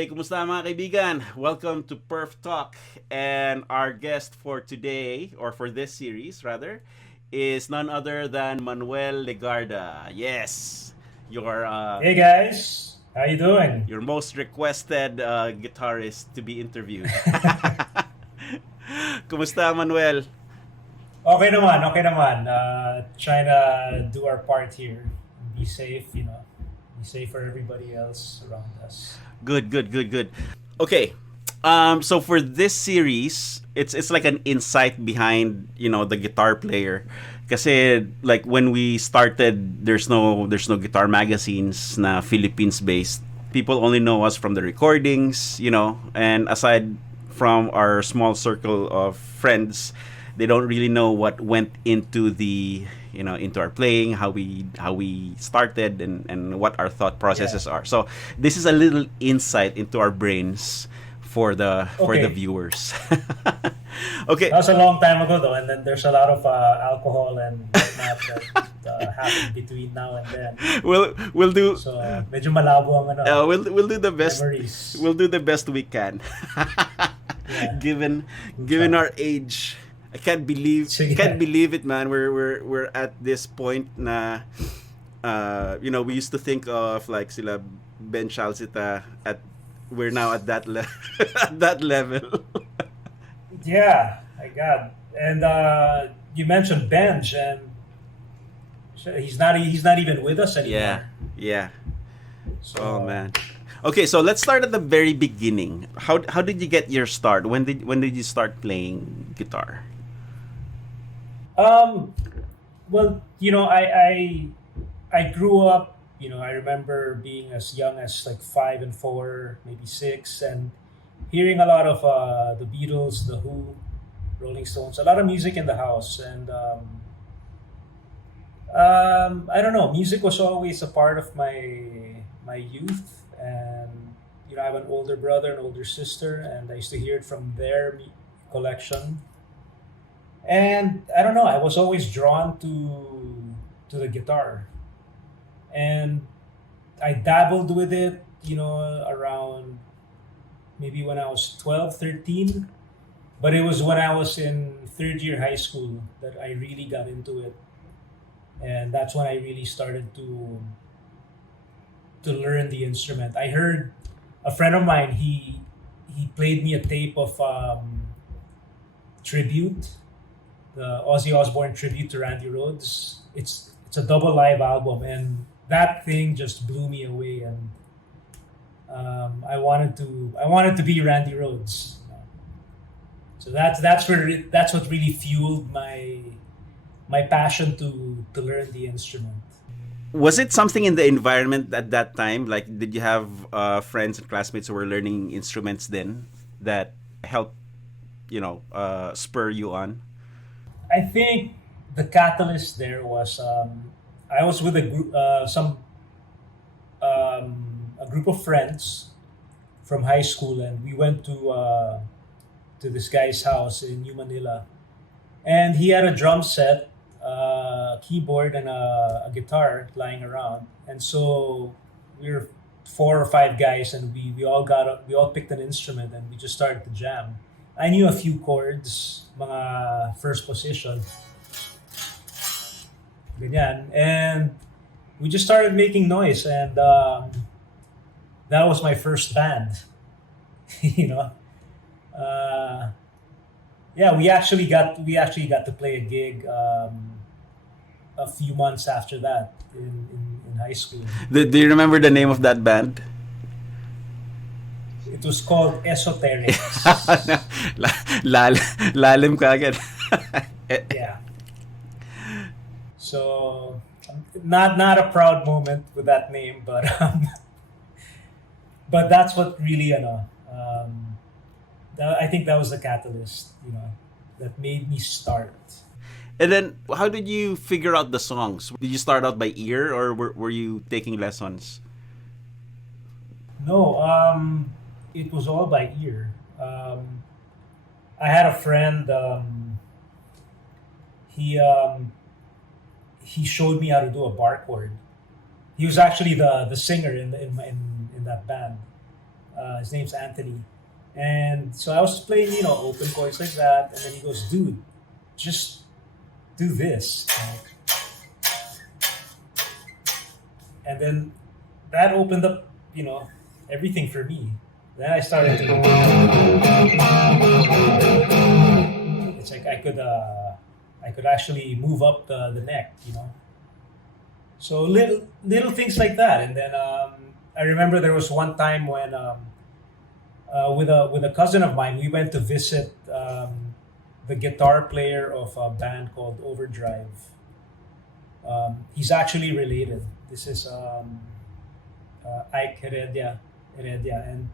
Okay, kumusta mga kaibigan? Welcome to Perf Talk. And our guest for today, or for this series rather, is none other than Manuel Legarda. Yes, your Hey guys, how you doing? your most requested guitarist to be interviewed. Kumusta, Manuel? Okay naman. Trying to do our part here. Be safe, Be safe for everybody else around us. Good, good, good, good. Okay. So for this series, it's like an insight behind, the guitar player. Kasi like when we started, there's no guitar magazines na Philippines based. People only know us from the recordings, and aside from our small circle of friends, they don't really know what went into into our playing, how we started, and what our thought Yeah. processes are. So this is a little insight into our brains for the Okay. viewers. Okay. That was a long time ago though, and then there's a lot of alcohol and whatnot that happened between now and then. We'll do So medyo malabo ang we'll do the best. memories. We'll do the best we can. Yeah. Given We'll given try. our age, I can't Sige. believe it, man. We're at this point na we used to think of like sila Ben Chalcita at we're now at that at that level. Yeah, my God. And you mentioned Benj, and he's not even with us Yeah. anymore. Yeah. Oh So man. Okay, so let's start at the very beginning. How did you get your start? When did you start playing guitar? Um, well, I grew up. I remember being as young as like 5 and 4, maybe 6, and hearing a lot of the Beatles, the Who, Rolling Stones, a lot of music in the house, and I don't know. Music was always a part of my youth, and I have an older brother, an older sister, and I used to hear it from their collection. And I don't know. I was always drawn to the guitar, and I dabbled with it, around maybe when I was 12, 13. But it was when I was in third year high school that I really got into it, and that's when I really started to learn the instrument. I heard a friend of mine. He played me a tape of tribute, the Ozzy Osbourne tribute to Randy Rhoads. It's a double live album, and that thing just blew me away. And I wanted to be Randy Rhoads. So that's what really fueled my passion to learn the instrument. Was it something in the environment at that time? Like, did you have friends and classmates who were learning instruments then that helped, spur you on? I think the catalyst there was I was with a group of friends from high school, and we went to this guy's house in New Manila, and he had a drum set, keyboard, and a guitar lying around, and so we were 4 or 5 guys, and we all picked an instrument, and we just started to jam. I knew a few chords, mga first position, ganyan, and we just started making noise, and that was my first band. you know, uh, yeah, we actually got to play a gig a few months after that in high school. Do you remember the name of that band? It was called Esoterics. Lalim ka agad. Yeah. So not a proud moment with that name, but but that's what really I think that was the catalyst, that made me start. And then, how did you figure out the songs? Did you start out by ear, or were you taking lessons? No, it was all by ear. I had a friend. He showed me how to do a bar chord. He was actually the singer in that band. His name's Anthony. And so I was playing, open chords like that, and then he goes, "Dude, just do this." And then that opened up, everything for me. Then I started to. It's like I could actually move up the neck. So little things like that, and then I remember there was one time when with a cousin of mine we went to visit the guitar player of a band called Overdrive. He's actually related. This is Ike Heredia, and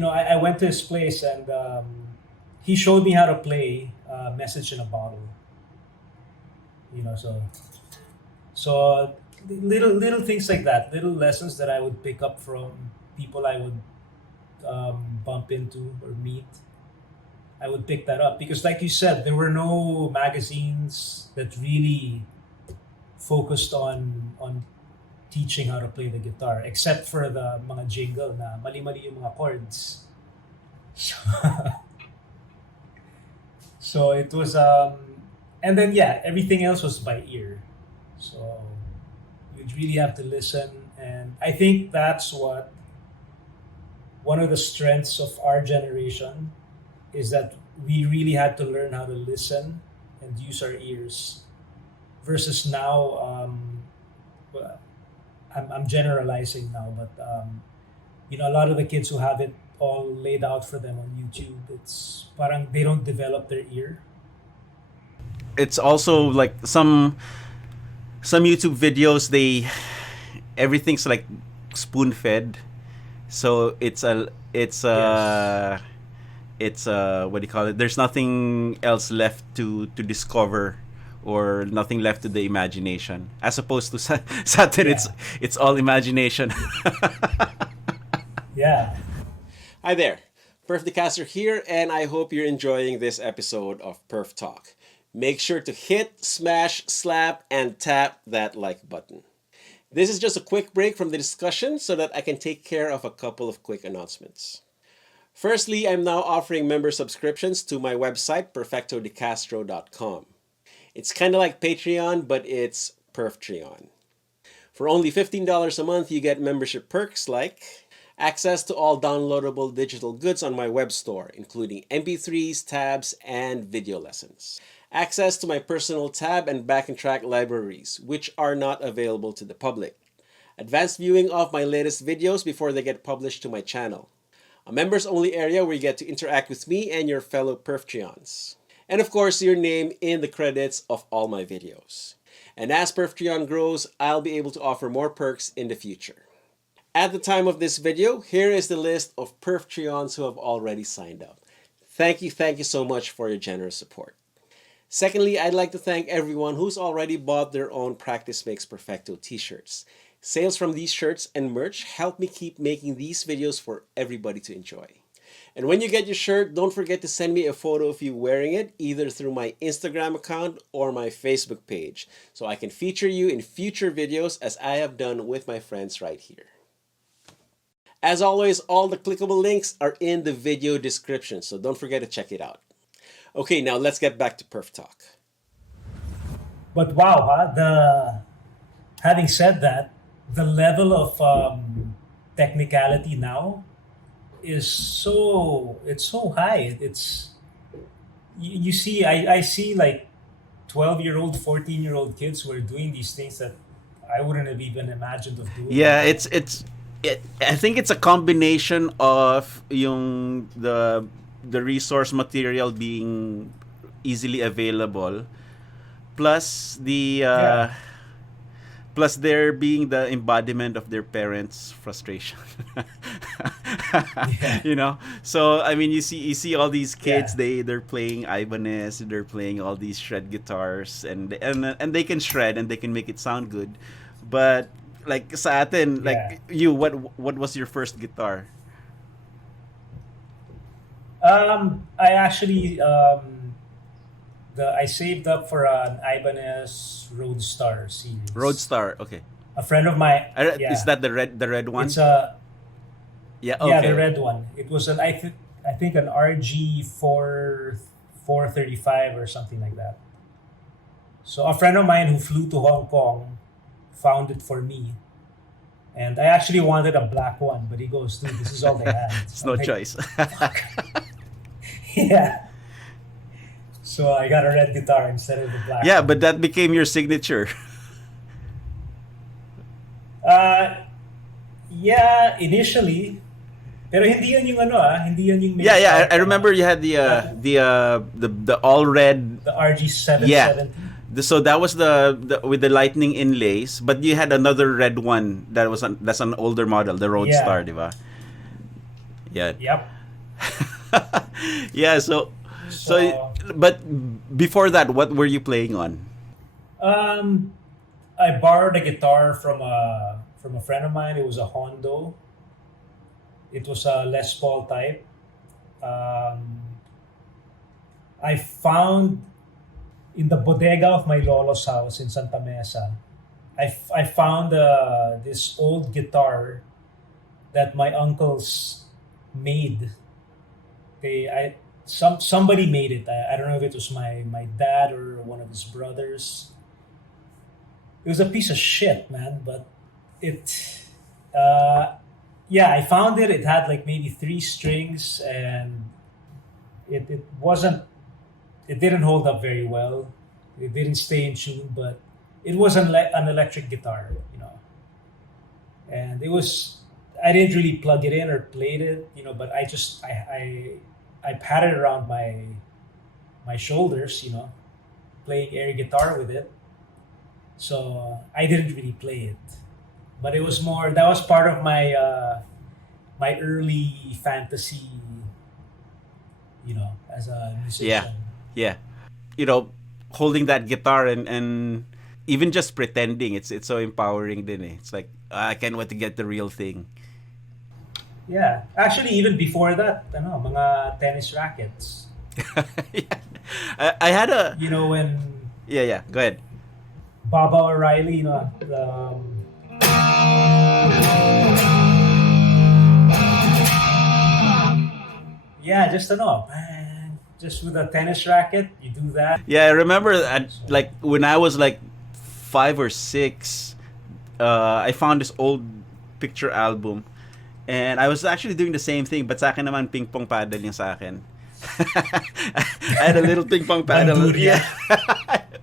I went to his place and he showed me how to play "Message in a Bottle." So little things like that, little lessons that I would pick up from people I would bump into or meet. I would pick that up because, like you said, there were no magazines that really focused on teaching how to play the guitar, except for the mga jingle na mali-mali yung mga chords. So, so it was, and then everything else was by ear. So you'd really have to listen, and I think that's what one of the strengths of our generation is, that we really had to learn how to listen and use our ears versus now. Well, I'm generalizing now, but a lot of the kids who have it all laid out for them on YouTube, it's parang they don't develop their ear. It's also like some YouTube videos, everything's like spoon fed. So it's a what do you call it? There's nothing else left to discover, or nothing left to the imagination. As opposed to Saturn, it's all imagination. Yeah. Hi there, Perf the Castro here, and I hope you're enjoying this episode of Perf Talk. Make sure to hit, smash, slap, and tap that like button. This is just a quick break from the discussion so that I can take care of a couple of quick announcements. Firstly, I'm now offering member subscriptions to my website, perfectodecastro.com. It's kind of like Patreon, but it's Perftreon. For only $15 a month, you get membership perks like access to all downloadable digital goods on my web store, including MP3s, tabs, and video lessons. Access to my personal tab and backing track libraries, which are not available to the public. Advanced viewing of my latest videos before they get published to my channel. A members-only area where you get to interact with me and your fellow Perftreons. And of course, your name in the credits of all my videos. And as Perftreon grows, I'll be able to offer more perks in the future. At the time of this video, here is the list of Perftreons who have already signed up. Thank you so much for your generous support. Secondly, I'd like to thank everyone who's already bought their own Practice Makes Perfecto t-shirts. Sales from these shirts and merch help me keep making these videos for everybody to enjoy. And when you get your shirt, don't forget to send me a photo of you wearing it, either through my Instagram account or my Facebook page, so I can feature you in future videos as I have done with my friends right here. As always, all the clickable links are in the video description, so don't forget to check it out. Okay, now let's get back to Perf Talk. But wow, having said that, the level of technicality now is so high. It's you see, I see like 12-year-old, 14-year-old kids who are doing these things that I wouldn't have even imagined of doing. Yeah, I think it's a combination of the resource material being easily available, plus plus there being the embodiment of their parents' frustration. So I mean, you see all these kids, they're playing Ibanez, they're playing all these shred guitars, and they can shred and they can make it sound good, but like sa atin, like what was your first guitar? I actually I saved up for an Ibanez Roadstar series. Roadstar, okay. A friend of mine. Is that the red one? It's Yeah, Yeah, the okay. red one. It was I think an RG 435 or something like that. So a friend of mine who flew to Hong Kong found it for me, and I actually wanted a black one, but he goes, "Dude, this is all they had." It's I'm no like, choice. "Yeah." So I got a red guitar instead of the black Yeah, but one. that became your signature. Uh, yeah, initially, pero hindi yan yung ano hindi yan yung Yeah, yeah. nag-start I remember you had That the all red. the RG Yeah. 770. So that was the with the lightning inlays, but you had another red one that's an older model, the Roadstar, Yeah. diba? Yeah. Yep. Yeah, so So but before that, what were you playing on? um, I borrowed a guitar from a friend of mine. It was a Hondo. It was a Les Paul type. Um, I found in the bodega of my lolo's house in Santa Mesa. I found this old guitar that my uncles made. Somebody made it. I don't know if it was my dad or one of his brothers. It was a piece of shit, man. But it, uh, yeah, I found it. It had like maybe three strings, and it wasn't. It didn't hold up very well. It didn't stay in tune, but it was an electric guitar, and it was. I didn't really plug it in or played it, but I pat it around my shoulders, playing air guitar with it. So I didn't really play it, but it was more. That was part of my early fantasy, as a Yeah. musician. Yeah. You know, holding that guitar and even just pretending, it's so empowering din eh. It's like, I can't wait to get the real thing. Yeah, actually, even before that, mga tennis rackets. Yeah. I had a When yeah, yeah. Go ahead. Baba O'Reilly, yeah, just man, just with a tennis racket, you do that. Yeah, I remember So, like when I was like 5 or 6, I found this old picture album, and I was actually doing the same thing, but sa akin naman ping pong paddle yung sa akin. I had a little ping pong paddle. Bandurria. Yeah.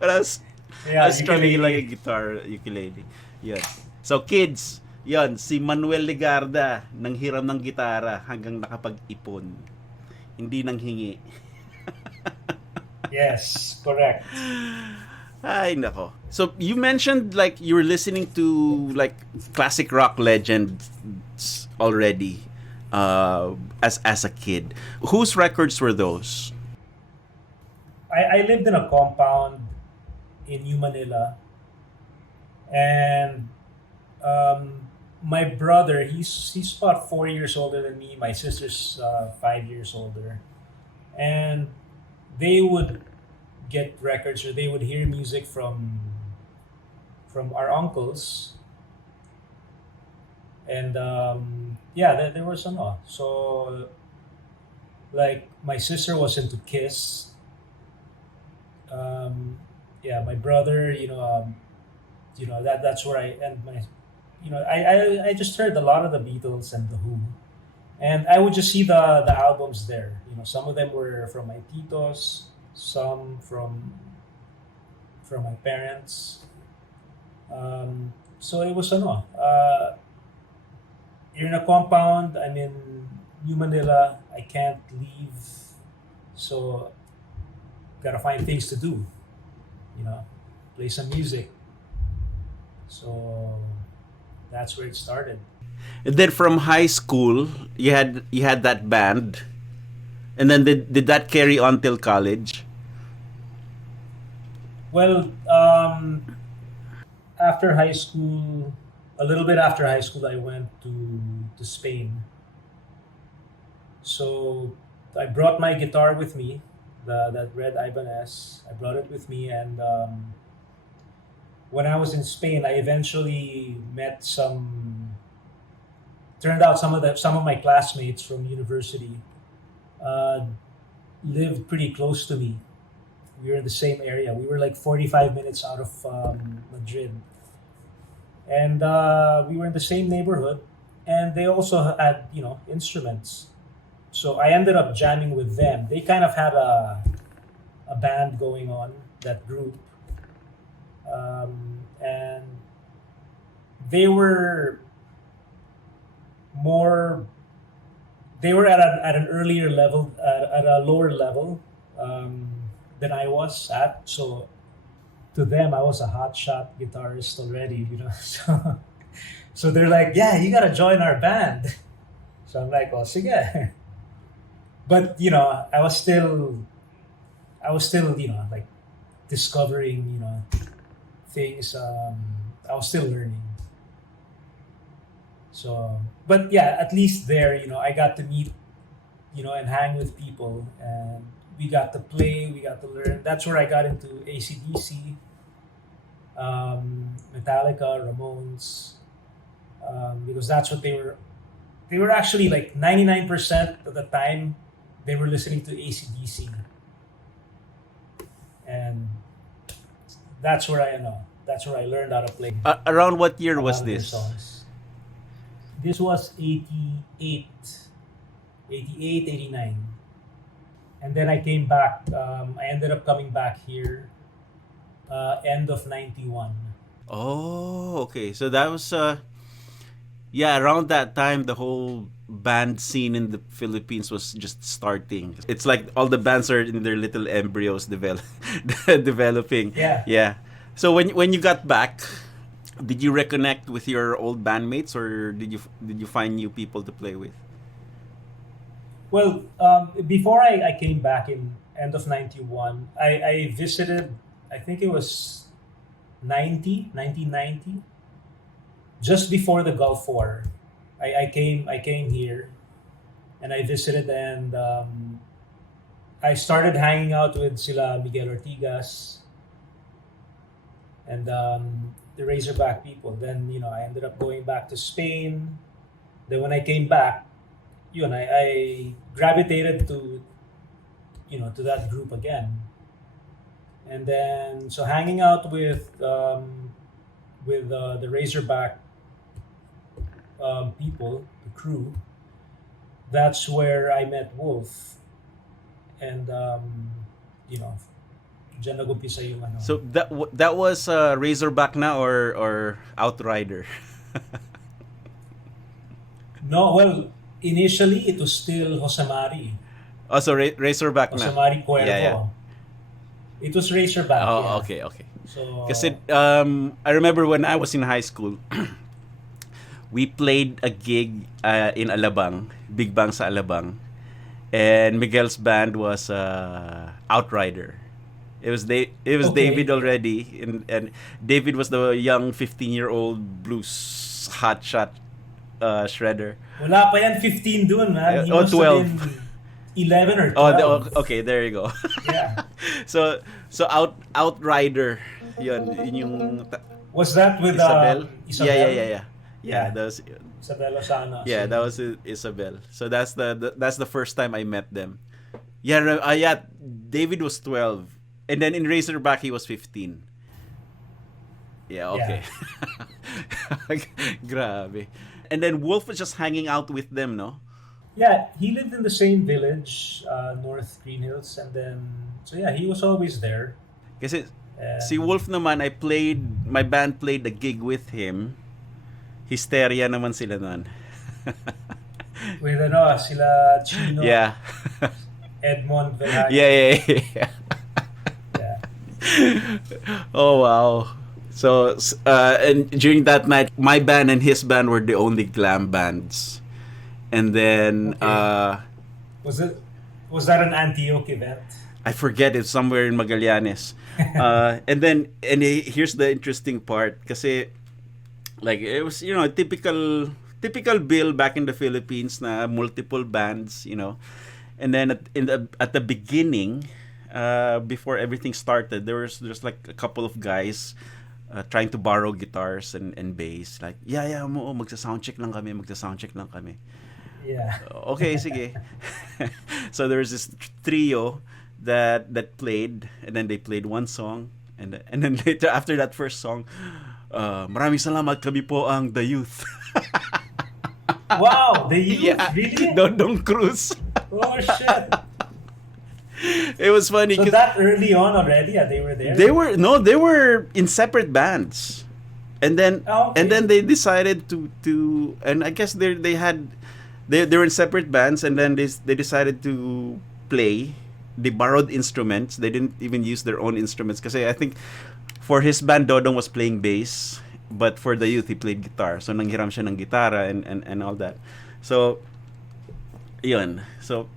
But I Yeah, was strumming like a ukulele. guitar, ukulele. Yeah. So kids, yon si Manuel Legarda nang hiram ng gitara hanggang nakapag-ipon. Hindi nang hingi. Yes, correct. Ay, nako. So, you mentioned like you were listening to like classic rock legends already as a kid. Whose records were those? I lived in a compound in New Manila, and my brother, he's about 4 years older than me. My sister's 5 years older, and they would get records or they would hear music from our uncles, and yeah, there was some. So like my sister was into Kiss. Um, yeah, my brother, that's where I and my, I just heard a lot of the Beatles and the Who, and I would just see the albums there. Some of them were from my titos, some from my parents. So it was you're in a compound. I'm in New Manila. I can't leave, so gotta find things to do. You know, play some music. So that's where it started. And then from high school, you had that band, and then did that carry on till college? Well, after high school, a little bit after high school, I went to Spain. So I brought my guitar with me, that red Ibanez. I brought it with me, and when I was in Spain, I eventually met turned out some of my classmates from university uh, lived pretty close to me. We were in the same area. We were like 45 minutes out of Madrid, and we were in the same neighborhood. And they also had instruments. So I ended up jamming with them. They kind of had a band going on, that group, and they were more. They were at an earlier level, at a lower level than I was at. So to them, I was a hotshot guitarist already, So they're like, "Yeah, you gotta join our band." So I'm like, "Oh, sige." But I was still, like discovering, things. I was still learning. So, but yeah, at least there, I got to meet, and hang with people, and we got to play, we got to learn. That's where I got into AC/DC, Metallica, Ramones, because that's what they were. They were actually like 99% of the time they were listening to AC/DC, and that's where I know. That's where I learned how to play Around what year a was lot of their this? songs. This was 88, 88, 89. And then I came back. I ended up coming back here end of 91. Oh, okay. So that was yeah, around that time the whole band scene in the Philippines was just starting. It's like all the bands are in their little embryos developing. Yeah. Yeah. So when you got back, did you reconnect with your old bandmates, or did you find new people to play with? Well, before I came back in end of 91, I visited, I think it was 1990, just before the Gulf War. I came here and I visited, and I started hanging out with sila Miguel Ortigas and the Razorback people. Then I ended up going back to Spain. Then when I came back, I gravitated to that group again. And then so hanging out with the Razorback people, the crew. That's where I met Wolf, and diyan nag-umpisa yung ano. So that was Razorback na or Outrider? No, well, initially it was still Josemari. Oh, so Razorback na. Josemari Cuervo. Yeah, yeah. It was Razorback. Oh, yeah. okay, okay. So Kasi I remember when I was in high school, we played a gig in Alabang, Big Bang sa Alabang, and Miguel's band was Outrider. It was Okay. David already, and David was the young 15-year-old blues hotshot shredder. wala pa yan 15 dun, man. He Oh, must have 12. been 11 or 12. Okay, there you go. Yeah. so Outrider, yun yung Was that with Isabel. Isabel? Yeah. Yeah. That was Isabel Lozano. yeah, that was Isabel. So that's the first time I met them. Yeah, David was 12, and then in Razorback he was 15. Yeah, okay. Grabe. And then Wolf was just hanging out with them, no? Yeah, he lived in the same village, North Green Hills, and then so yeah, he was always there. Kasi And, si Wolf naman, my band played a gig with him. Hysteria naman sila nun. with sila Chino, Yeah. Edmond Velhay. Yeah. Yeah. Oh, wow. So, and during that night, my band and his band were the only glam bands. And then, Okay. Was that an Antioch event? I forget, it's somewhere in Magallanes. Here's the interesting part. Kasi, like, it was, typical bill back in the Philippines na multiple bands, And then at the beginning, before everything started, there's like a couple of guys trying to borrow guitars and bass. Like, yeah, mo, magsa-soundcheck lang kami, magsa-soundcheck lang kami. Yeah. Okay, sige. So there was this trio that played, and then they played one song, and then later after that first song, maraming salamat, kami po ang The Youth. Wow, the youth, Yeah, really? Dondong Cruz. Oh shit! It was funny So 'cause that early on already, they were there. they were in separate bands, and then Oh, okay. and then they decided to and I guess they were in separate bands, and then they decided to play. They borrowed instruments. They didn't even use their own instruments because I think for his band Dodong was playing bass, but for The Youth he played guitar. So nanghiram siya ng gitara and all that. So yun. So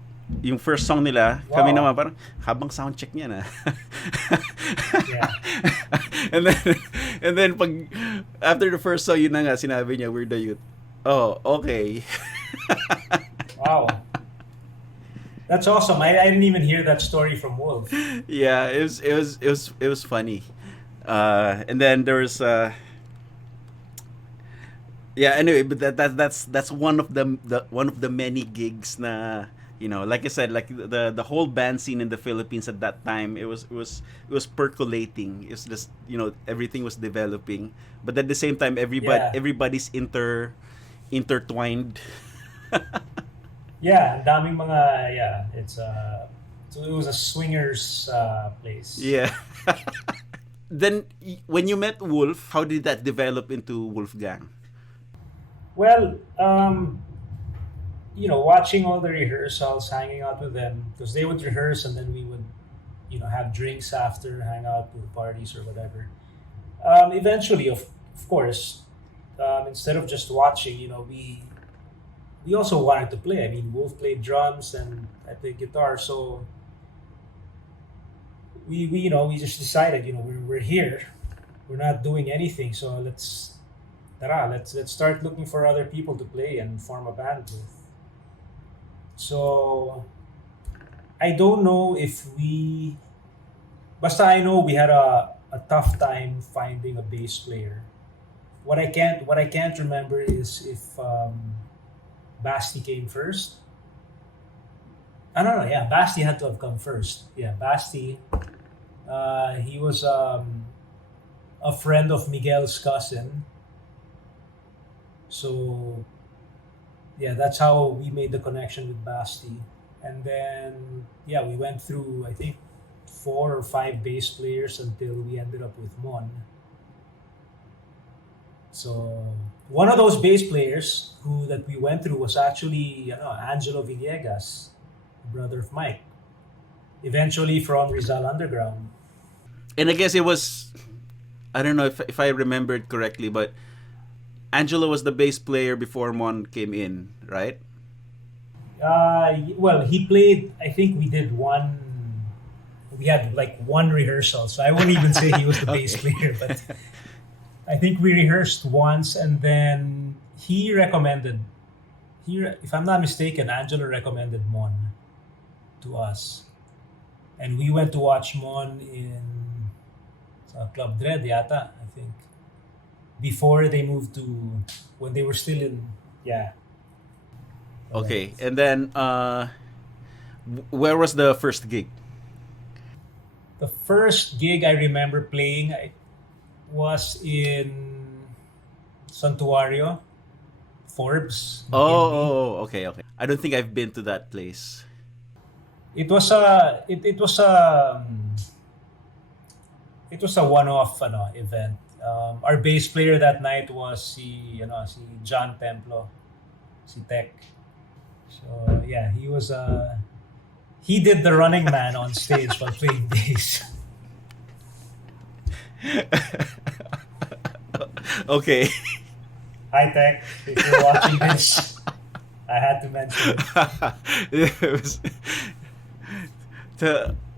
yung first song nila, kami Wow. naman parang habang sound check niya na. Yeah. and then pag after the first song, yun na nga sinabi niya, we're The Youth. Oh, okay. Wow. That's awesome. I didn't even hear that story from Wolf. Yeah, it was funny. And then there was yeah, anyway, but that's one of the many gigs na, you know, like I said, like the whole band scene in the Philippines at that time, it was percolating. It's just, you know, everything was developing, but at the same time Yeah. everybody's intertwined. Yeah, daming mga, yeah, so it was a swingers place. Yeah. Then when you met Wolf, how did that develop into Wolfgang? Well, you know, watching all the rehearsals, hanging out with them, because they would rehearse and then we would, you know, have drinks after, hang out with parties or whatever. Eventually, of course, instead of just watching, you know, we also wanted to play. I mean, Wolf played drums and I played guitar, so we you know, we just decided, you know, we're here, we're not doing anything, so let's start looking for other people to play and form a band with. So I don't know if basta I know we had a tough time finding a bass player. What I can't remember is if Basti came first. I don't know. Yeah, Basti had to have come first. Yeah, Basti. He was a friend of Miguel's cousin. So yeah, that's how we made the connection with Basti. And then yeah, we went through, I think, 4 or 5 bass players until we ended up with Mon. So one of those bass players that we went through was actually, you know, Angelo Villegas, brother of Mike, eventually from Rizal Underground. And I guess it was, I don't know if I remembered correctly, but Angelo was the bass player before Mon came in, right? Well, he played, I think we had like one rehearsal, so I wouldn't even say he was the bass player, but I think we rehearsed once, and then if I'm not mistaken, Angelo recommended Mon to us. And we went to watch Mon in Club Dread yata, I think. Before they moved when they were still in, yeah. Okay, and then where was the first gig? The first gig I remember playing was in Santuario, Forbes. Oh, okay. I don't think I've been to that place. It was a one-off event. Our bass player that night was si John Templo, si Tech. So yeah, he did the running man on stage while playing bass. Okay. Hi Tech, if you're watching this, I had to mention it. It was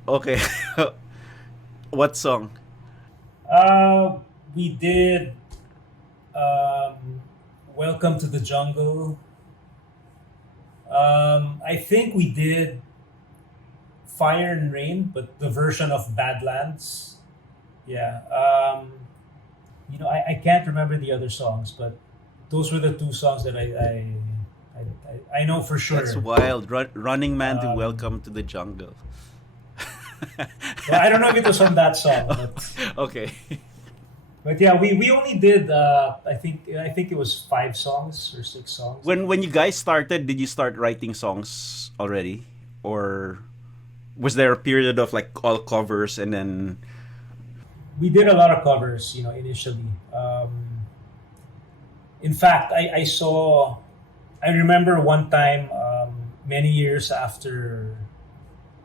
okay. What song? We did Welcome to the Jungle. I think we did Fire and Rain, but the version of Badlands. Yeah. I can't remember the other songs, but those were the two songs that I know for sure. That's wild. Running Man to Um, Welcome to the Jungle. well, I don't know if it was on that song, Okay. but yeah, we only did I think it was 5 songs or 6 songs. When you guys started, did you start writing songs already, or was there a period of like all covers and then? We did a lot of covers, initially. In fact, I remember one time, many years after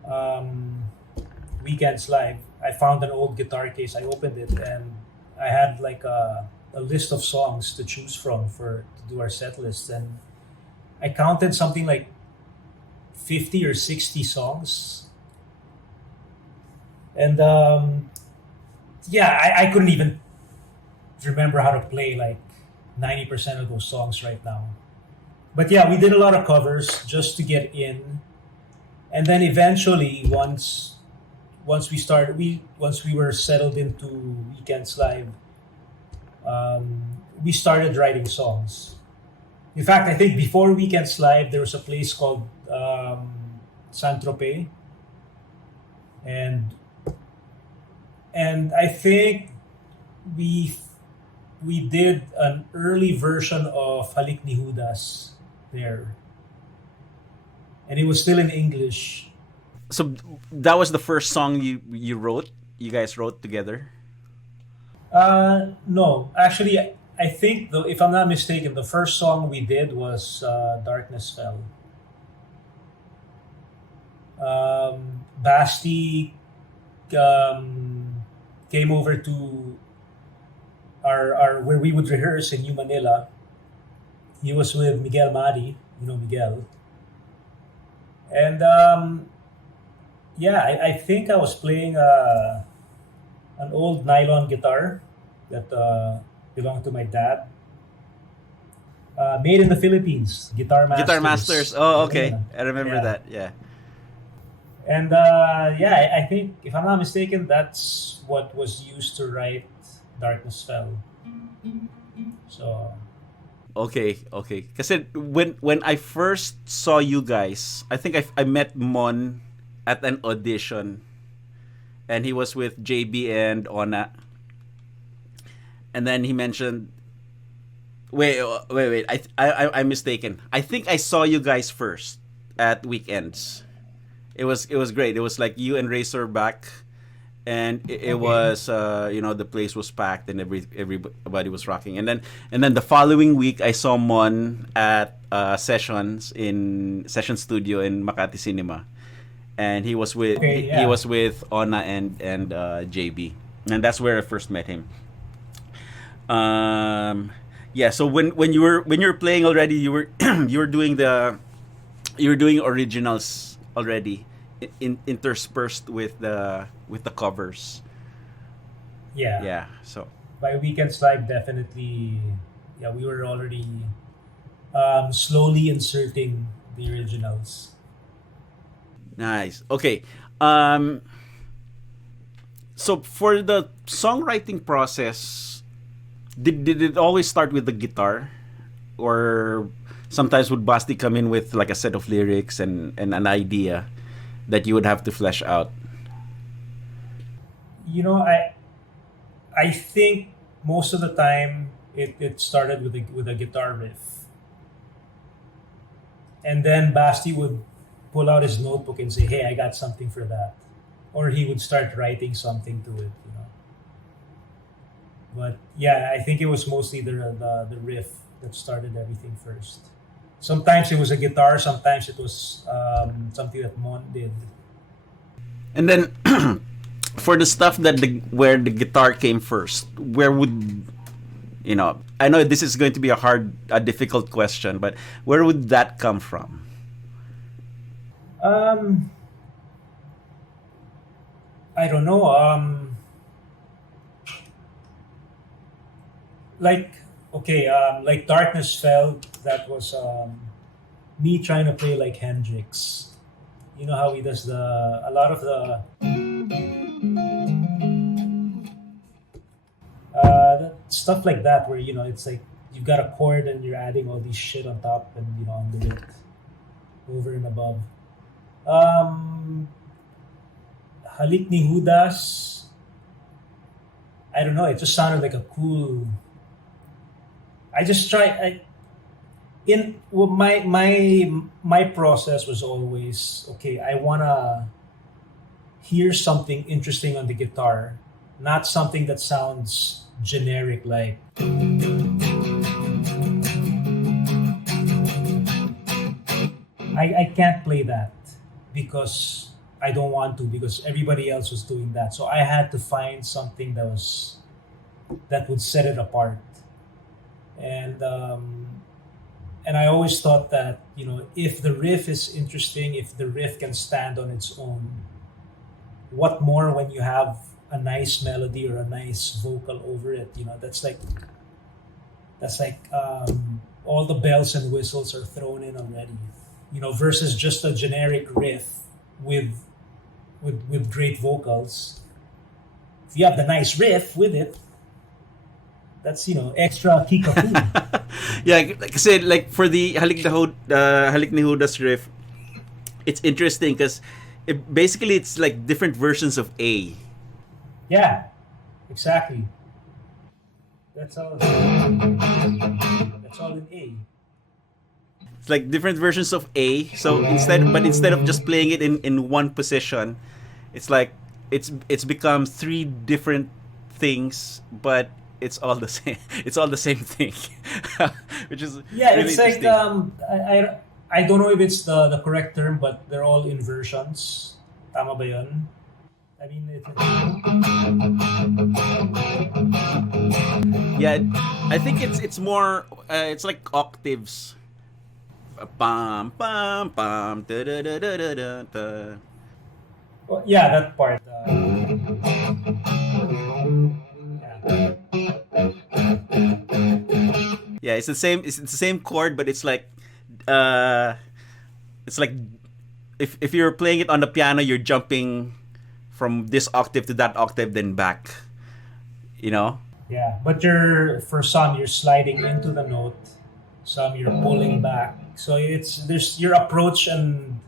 um, Weekends Live, I found an old guitar case. I opened it and I had like a list of songs to choose from to do our set list. And I counted something like 50 or 60 songs. And yeah, I couldn't even remember how to play like 90% of those songs right now. But yeah, we did a lot of covers just to get in. And then eventually once we were settled into Weekends Live, we started writing songs. In fact, I think before Weekends Live, there was a place called Saint Tropez, and I think we we did an early version of Halik ni Judas there, and it was still in English. So that was the first song you wrote. You guys wrote together. No, actually, I think though, if I'm not mistaken, the first song we did was "Darkness Fell." Basti came over to our where we would rehearse in New Manila. He was with Miguel Madi, Miguel, and yeah, I think I was playing an old nylon guitar that belonged to my dad. Made in the Philippines, Guitar Masters. Guitar Masters. Oh, okay. Yeah. I remember Yeah. that. Yeah. And yeah, I think if I'm not mistaken, that's what was used to write "Darkness Fell." So Okay, okay. Kasi when I first saw you guys, I think I met Mon at an audition, and he was with JB and Ona, and then he mentioned, wait. I'm mistaken. I think I saw you guys first at Weekends. It was great. It was like you and Razorback, and it okay, was the place was packed and everybody was rocking. And then the following week I saw Mon at session studio in Makati Cinema, and okay, he yeah, was with Ona and JB, and that's where I first met him. Yeah, so when you were playing already, you were you were doing originals already, interspersed with the covers. yeah. Yeah, so By Weekends Live, definitely, yeah, we were already slowly inserting the originals. nice. Okay. Um so for the songwriting process, did it always start with the guitar, or sometimes would Basti come in with like a set of lyrics and an idea that you would have to flesh out? You know, I think most of the time it started with a guitar riff, and then Basti would pull out his notebook and say, "Hey, I got something for that," or he would start writing something to it. But yeah, I think it was mostly the riff that started everything first. Sometimes it was a guitar, sometimes it was something that Mon did. And then for the stuff where the guitar came first, where would I know this is going to be a difficult question, but where would that come from? Um, I don't know. Like okay, like Darkness Fell. That was me trying to play like Hendrix. You know how he does a lot of the stuff like that, where it's like you've got a chord and you're adding all these shit on top and on the over and above. Um, Halik ni Judas. I don't know. It just sounded like a cool. I just try. My process was always okay. I wanna hear something interesting on the guitar, not something that sounds generic like. I can't play that because I don't want to, because everybody else was doing that. So I had to find something that would set it apart. And and I always thought that, if the riff is interesting, if the riff can stand on its own, what more when you have a nice melody or a nice vocal over it? That's like all the bells and whistles are thrown in already. Versus just a generic riff with great vocals. If you have the nice riff with it, that's extra kickapoo. Yeah, kasi like for the Halik ni Judas riff, it's interesting because basically it's like different versions of A. Yeah, exactly. That's all. That's all in A. It's like different versions of A. So instead of just playing it in one position, it's like it's become three different things, but it's all the same. It's all the same thing, which is really It's like interesting. I don't know if it's the correct term, but they're all inversions. Tama ba yun? I mean, Yeah, I think it's more it's like octaves. Pam pam pam da da da da da da da. well, yeah, that part. Yeah, it's the same. It's the same chord, but uh, it's like if you're playing it on the piano, you're jumping from this octave to that octave, then back. You know. Yeah, but for some you're sliding into the note, some you're pulling back. So there's your approach and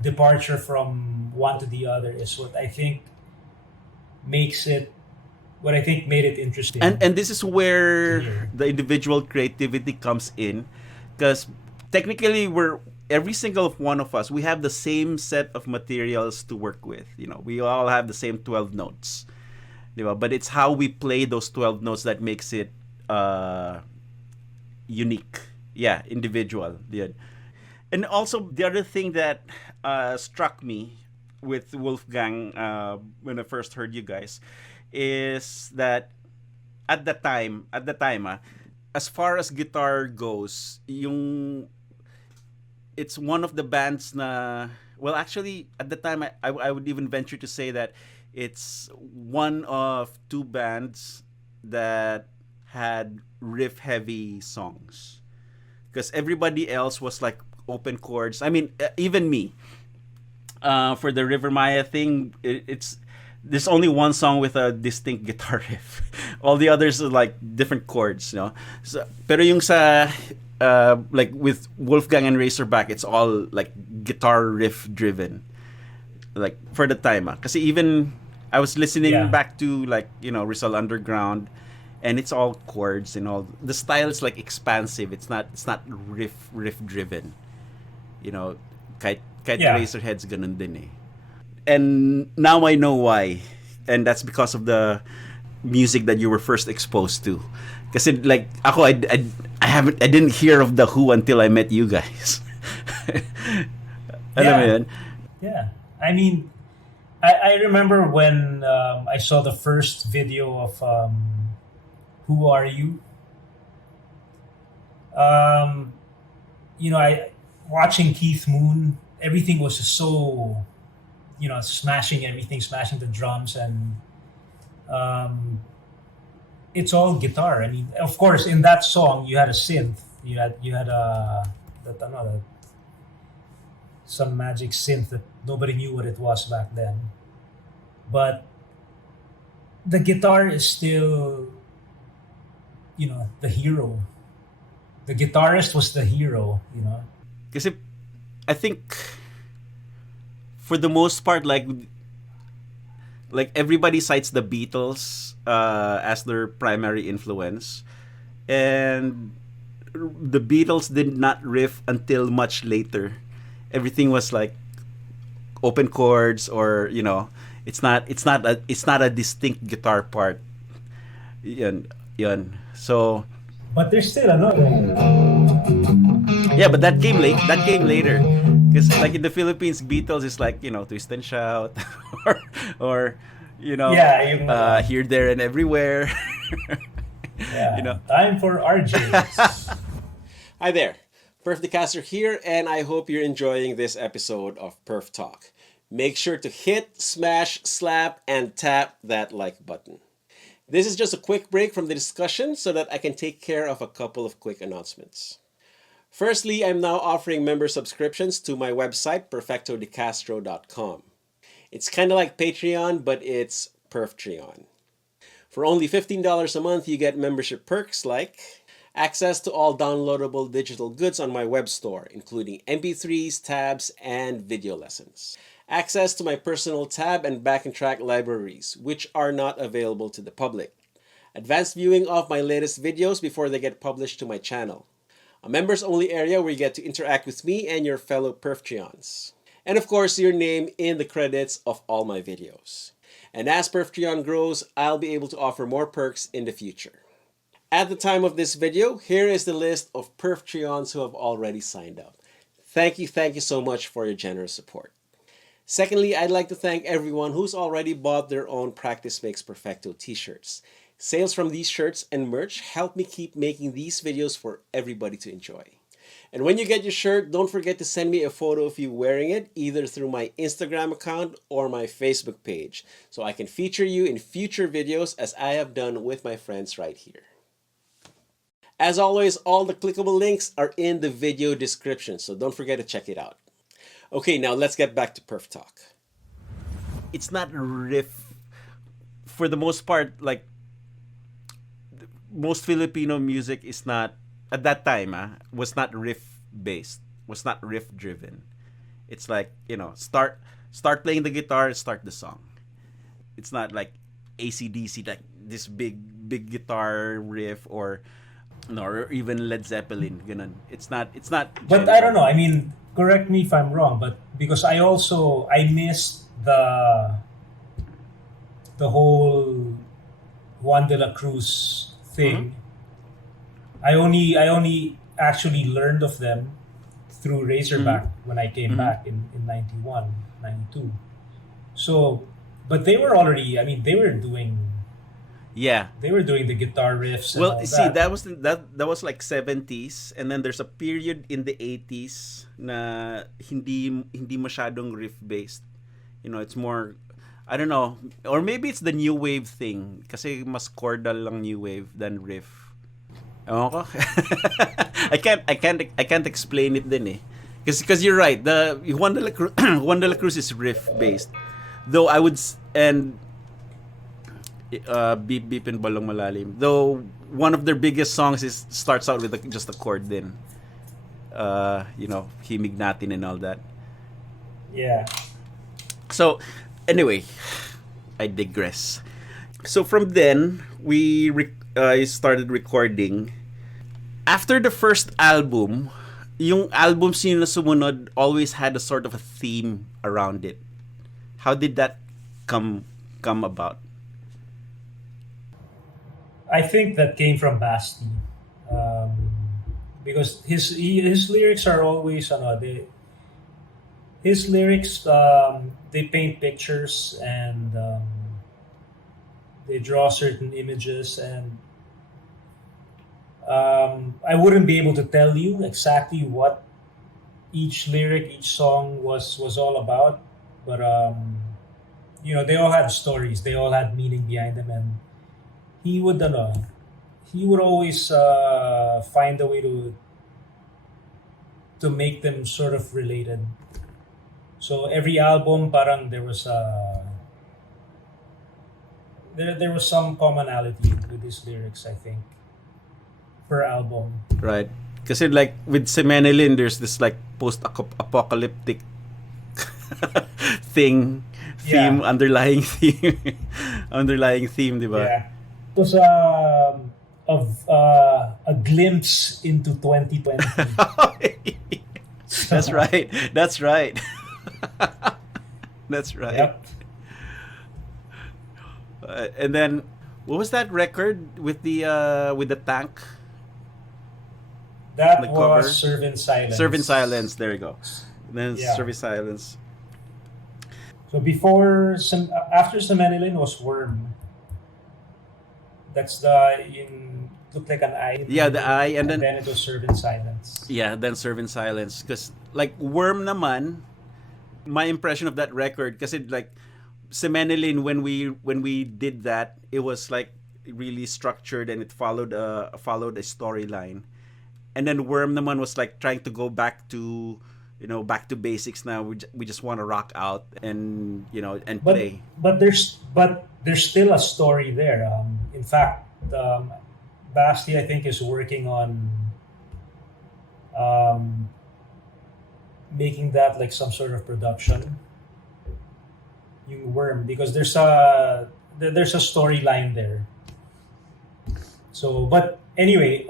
departure from one to the other is what I think makes it. What I think made it interesting. And this is to where hear. the individual creativity comes in, because technically every single one of us, we have the same set of materials to work with. We all have the same 12 notes. Diba? But it's how we play those 12 notes that makes it unique. Yeah, individual. Yeah. And also, the other thing that struck me with Wolfgang when I first heard you guys is that at the time, as far as guitar goes, it's one of the bands na, well, actually, at the time, I would even venture to say that it's one of two bands that had riff-heavy songs. Because everybody else was like open chords. I mean, even me. For the River Maya thing, there's only one song with a distinct guitar riff. All the others are like different chords, So, pero yung sa like with Wolfgang and Razorback, it's all like guitar riff driven. Like for the time, kasi even I was listening Yeah. back to like Rizal Underground, and it's all chords and all. The style is like expansive. It's not riff driven. Kahit Yeah. Razorhead's ganun din eh. And now I know why. And that's because of the music that you were first exposed to. Kasi like ako, I didn't hear of the Who until I met you guys. Alam mo Yeah. yun? Yeah, I mean, I remember when I saw the first video of "Who Are You." I watching Keith Moon. Everything was just so, smashing everything, smashing the drums, and it's all guitar. I mean, of course, in that song you had a synth. You had some magic synth that nobody knew what it was back then. But the guitar is still the hero. The guitarist was the hero. Kasi I think for the most part, like everybody cites the Beatles as their primary influence, and the Beatles did not riff until much later. Everything was like open chords, or it's not a distinct guitar part. Yun. So But there's still another. yeah, but that came late. That came later, because like in the Philippines, Beatles is like twist and shout, or or Yeah, yung here, there, and everywhere. yeah. Time for RJs. Hi there, Perf the Castro here, and I hope you're enjoying this episode of Perf Talk. Make sure to hit, smash, slap, and tap that like button. This is just a quick break from the discussion so that I can take care of a couple of quick announcements. Firstly, I'm now offering member subscriptions to my website, perfectodecastro.com. It's kind of like Patreon, but it's Perftreon. For only $15 a month, you get membership perks like access to all downloadable digital goods on my web store, including MP3s, tabs, and video lessons. Access to my personal tab and backing track libraries, which are not available to the public. Advanced viewing of my latest videos before they get published to my channel. A members-only area where you get to interact with me and your fellow Perftreons. And of course, your name in the credits of all my videos. And as Perftreon grows, I'll be able to offer more perks in the future. At the time of this video, here is the list of Perftreons who have already signed up. Thank you so much for your generous support. Secondly, I'd like to thank everyone who's already bought their own Practice Makes Perfecto t-shirts. Sales from these shirts and merch help me keep making these videos for everybody to enjoy. And when you get your shirt, don't forget to send me a photo of you wearing it, either through my Instagram account or my Facebook page, so I can feature you in future videos as I have done with my friends right here. As always, all the clickable links are in the video description, so don't forget to check it out. Okay, now let's get back to Perf Talk. It's not riff for the most part. Like most Filipino music is not at that time. Was not riff based. Was not riff driven. It's like start playing the guitar, start the song. It's not like AC/DC, like this big guitar riff, or even Led Zeppelin. Ganun. It's not. But I don't know. I mean, correct me if I'm wrong, but because I missed the whole Juan de la Cruz thing. I only actually learned of them through Razorback when I came back in 91, 92. So, but they were already. I mean, they were doing the guitar riffs. And all see, that. that was like 70s, and then there's a period in the 80s na hindi masyadong riff based. It's more, I don't know, or maybe it's the new wave thing kasi mas chordal lang new wave than riff. Ewan ko. I can't explain it din eh. Because you're right, the Juan de la Cruz is riff based. Though I would and Beep Beep and Balong Malalim. Though one of their biggest songs starts out with just a chord din. Himig Natin and all that. Yeah. So, anyway, I digress. So from then, we started recording. After the first album, yung albums yun na sumunod always had a sort of a theme around it. How did that come about? I think that came from Basti, because his lyrics are always his lyrics they paint pictures, and they draw certain images, and I wouldn't be able to tell you exactly what each lyric, each song was all about, but they all had stories, they all had meaning behind them, and he would always find a way to make them sort of related. So every album, parang there was some commonality with his lyrics, I think. per album. Right. Kasi like with Semenilin, there's this like post-apocalyptic theme, Yeah. underlying theme, underlying theme, di ba? Yeah. It was a glimpse into 2020. That's right. That's right. That's right. Yep. And then, what was that record with the tank? That The was cover? Serve in Silence. Serve in Silence. There you go. Then Yeah. Serve in Silence. So after Semenilin was Worm. That's looked like an eye. Yeah, the eye, and then it was Serve in Silence. yeah, then Serve in Silence. Because like Worm naman, my impression of that record, kasi like Semenilin, when we did that, it was like really structured and it followed a storyline. And then Worm naman was like trying to go back to basics now. We just want to rock out and and play. But there's still a story there. In fact, Basti, I think, is working on making that like some sort of production. Yung Worm, because there's a storyline there. So, but anyway,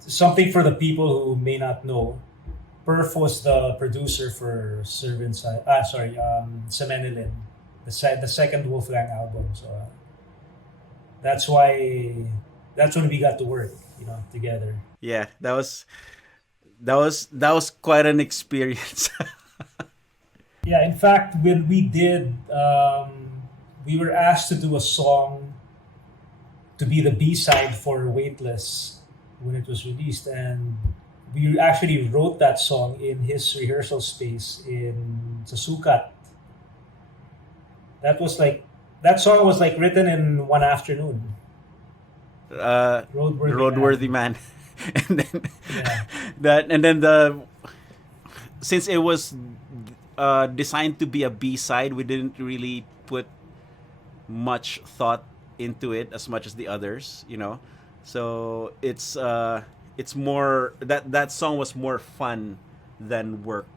something for the people who may not know. Perf was the producer for Semenilin, the second Wolfgang album. So that's when we got to work, together. Yeah, that was quite an experience. Yeah, in fact, when we did, we were asked to do a song to be the B-side for Weightless when it was released, and we actually wrote that song in his rehearsal space in Sukat. That song was like written in one afternoon. Roadworthy Man. And then Yeah. since it was designed to be a B-side, we didn't really put much thought into it as much as the others, So it's more that song was more fun than work.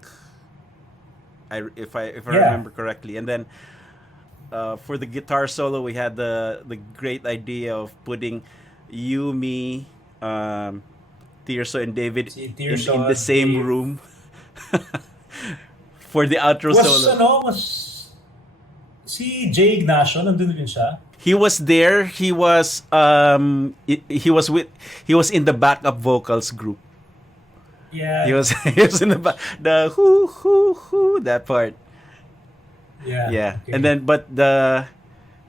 If I Yeah. remember correctly. And then for the guitar solo, we had the great idea of putting you, me, Tirso, and David Tirso, in the same Dave. room for the outro solo. Was si Jay Ignacio, nandun din siya? He was there. He was he was in the backup vocals group. Yeah. He was in the who that part. Yeah. Yeah. Okay. And then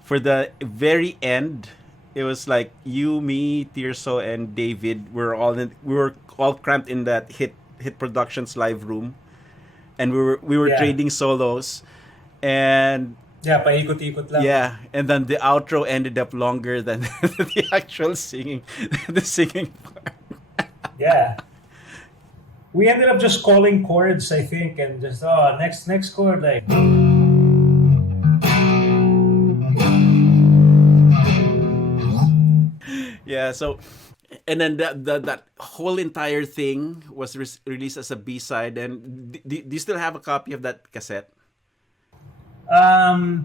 for the very end, it was like you, me, Tirso, and David we were all cramped in that hit Productions live room, and we were Yeah. trading solos, and Yeah, paikot-ikot lang. yeah, and then the outro ended up longer than the actual singing, the singing part. Yeah. We ended up just calling chords, I think, and just next chord, like. Yeah, so and then that whole entire thing was released as a B-side. And do you still have a copy of that cassette? I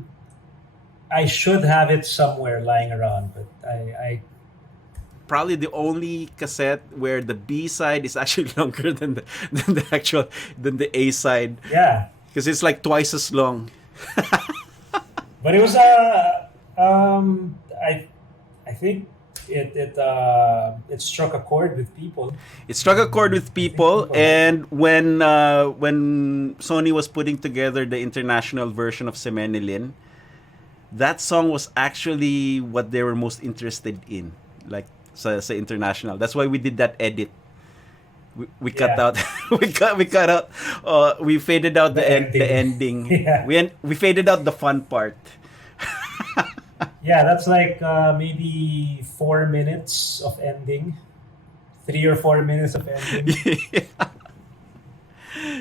should have it somewhere lying around, but I Probably the only cassette where the B-side is actually longer than the A-side, yeah. because it's like twice as long. But it was I think it struck a chord with people. It struck a chord with people, people- and when Sony was putting together the international version of Semenilin, that song was actually what they were most interested in, like sa international. That's why we did that edit. We cut Yeah. out we cut out we faded out the ending. Yeah. We faded out the fun part. Yeah, that's like maybe 4 minutes of ending, 3 or 4 minutes of ending.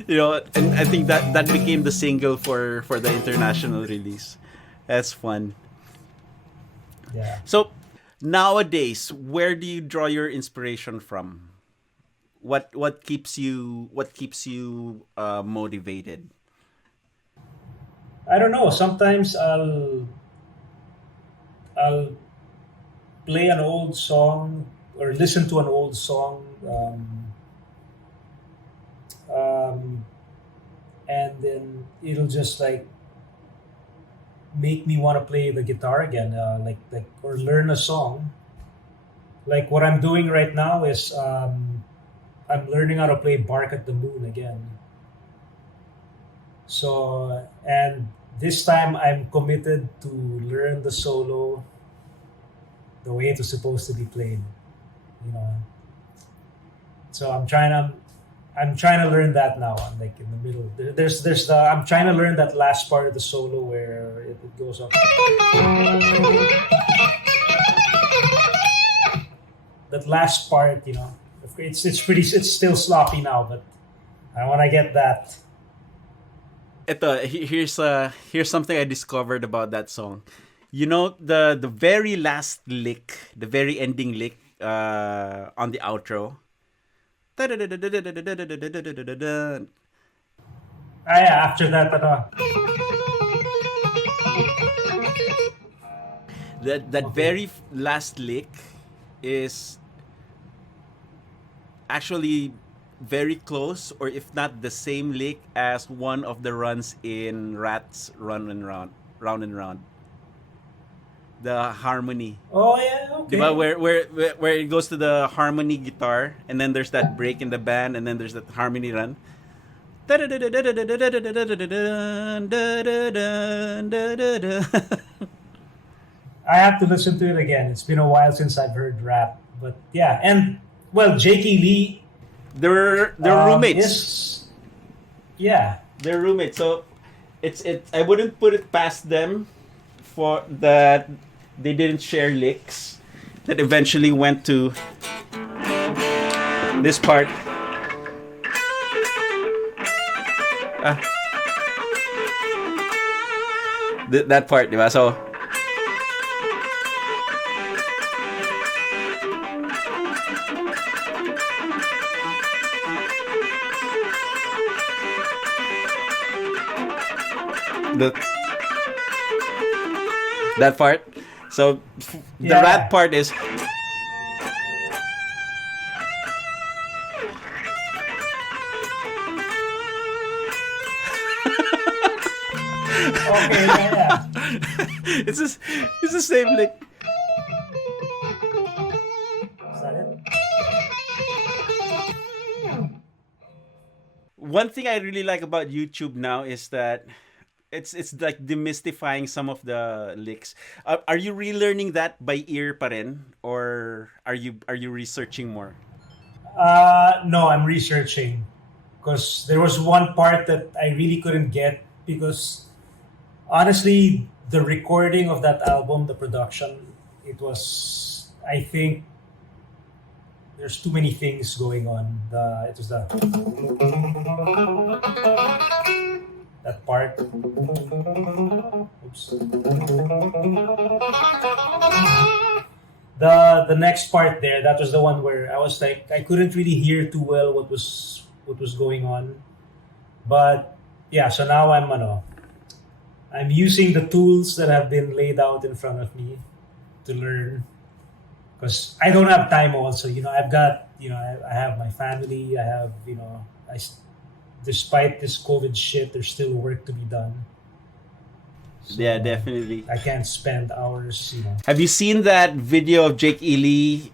And I think that became the single for the international release. That's fun. Yeah. So Nowadays, where do you draw your inspiration from? What keeps you motivated? I don't know. Sometimes I'll play an old song or listen to an old song, um, and then it'll just like make me want to play the guitar again, like or learn a song. Like what I'm doing right now is I'm learning how to play "Bark at the Moon" again. So and this time I'm committed to learn the solo the way it was supposed to be played. You know, so I'm trying to learn that now. I'm like in the middle. There's the I'm trying to learn that last part of the solo where it goes up. That last part, it's still sloppy now, but I want to get that. Here's something I discovered about that song. You know the very last lick, the very ending lick on the outro. Yeah, after that, That okay. very last lick is actually very close, or if not the same lick as one of the runs in Rats Run and Round, Round and Round. The harmony. Oh yeah, Diba? okay. Where it goes to the harmony guitar, and then there's that break in the band, and then there's that harmony run. I have to listen to it again. It's been a while since I've heard rap, but yeah, and well, Jakey Lee They're roommates. is yeah. They're roommates. So I wouldn't put it past them for that they didn't share licks that eventually went to this part. Ah, that part, diba? So the that part. So the rat Yeah. part is Okay, yeah, yeah. it's just, it's the same lick. Is that it? One thing I really like about YouTube now is that it's like demystifying some of the licks. Are you relearning that by ear pa rin, or are you researching more? No, I'm researching because there was one part that I really couldn't get because honestly, the recording of that album, the production, it was. I think there's too many things going on. It was that part. Oops. The next part there, that was the one where I was like I couldn't really hear too well what was going on. But yeah, so now I'm using the tools that have been laid out in front of me to learn because I don't have time also. I've got, I have my family. I have, despite this COVID shit, there's still work to be done. Yeah, So definitely. I can't spend hours. Have you seen that video of Jake Ely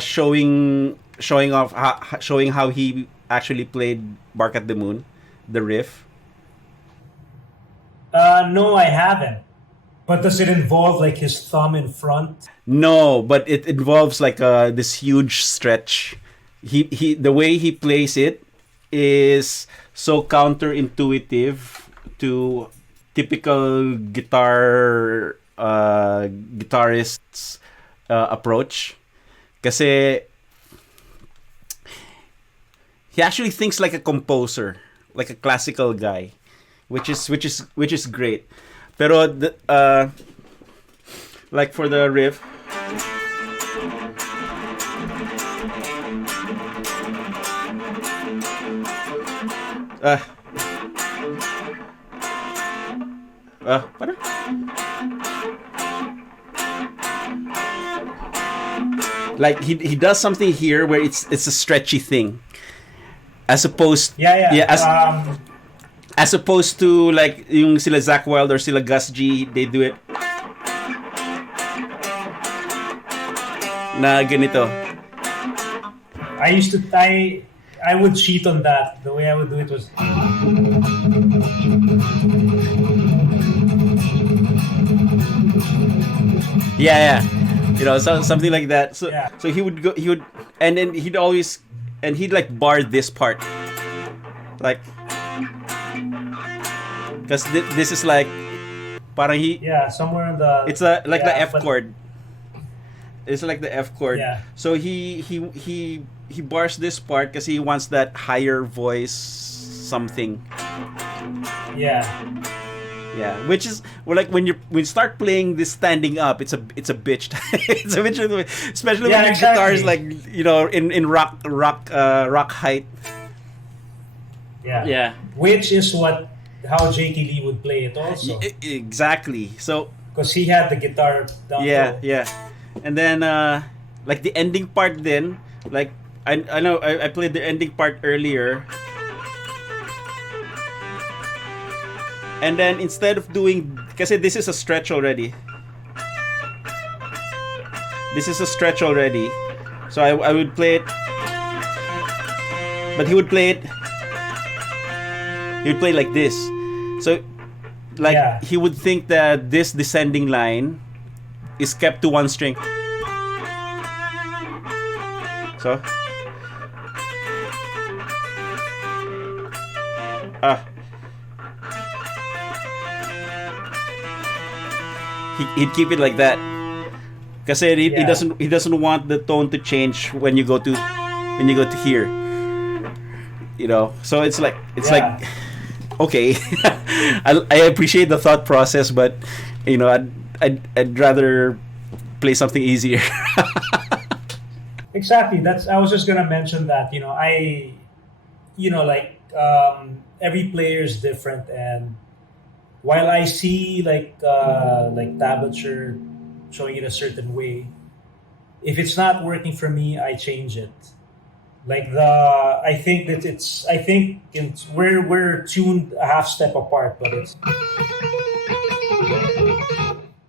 showing how he actually played Bark at the Moon, the riff? No, I haven't. But does it involve like his thumb in front? No, but it involves like this huge stretch. He the way he plays it is so counterintuitive to typical guitarists approach. Kasi he actually thinks like a composer, like a classical guy, which is great. Pero like for the riff, Uh, Para? Like he does something here where it's a stretchy thing, as opposed as opposed to like yung sila Zach Wild or sila Gus G, they do it na ganito. I would cheat on that. The way I would do it was Yeah. You know, something like that. So Yeah. so he would and then he'd like bar this part. Like because this is like parang somewhere in the it's the F but- chord. It's like the F chord. Yeah. So he bars this part because he wants that higher voice something. Yeah. Yeah, which is like when you start playing this standing up, it's a bitch. It's a bitch, especially when your guitar is like, you know, in rock height. Yeah. Yeah. Which is how J.T. Lee would play it also. Exactly. So Because he had the guitar down low. yeah. And then like the ending part then, like I know I played the ending part earlier. And then instead of doing, kasi this is a stretch already. So I would play it, but he would play like this. So like he would think that this descending line is kept to one string. So he'd keep it like that. Kasi he doesn't want the tone to change when you go to here. You know, so it's like okay. I appreciate the thought process, but you know, I'd rather play something easier. Exactly. I was just gonna mention that. Every player is different, and while I see like tablature showing it a certain way, if it's not working for me, I change it. I think we're tuned a half step apart, but it's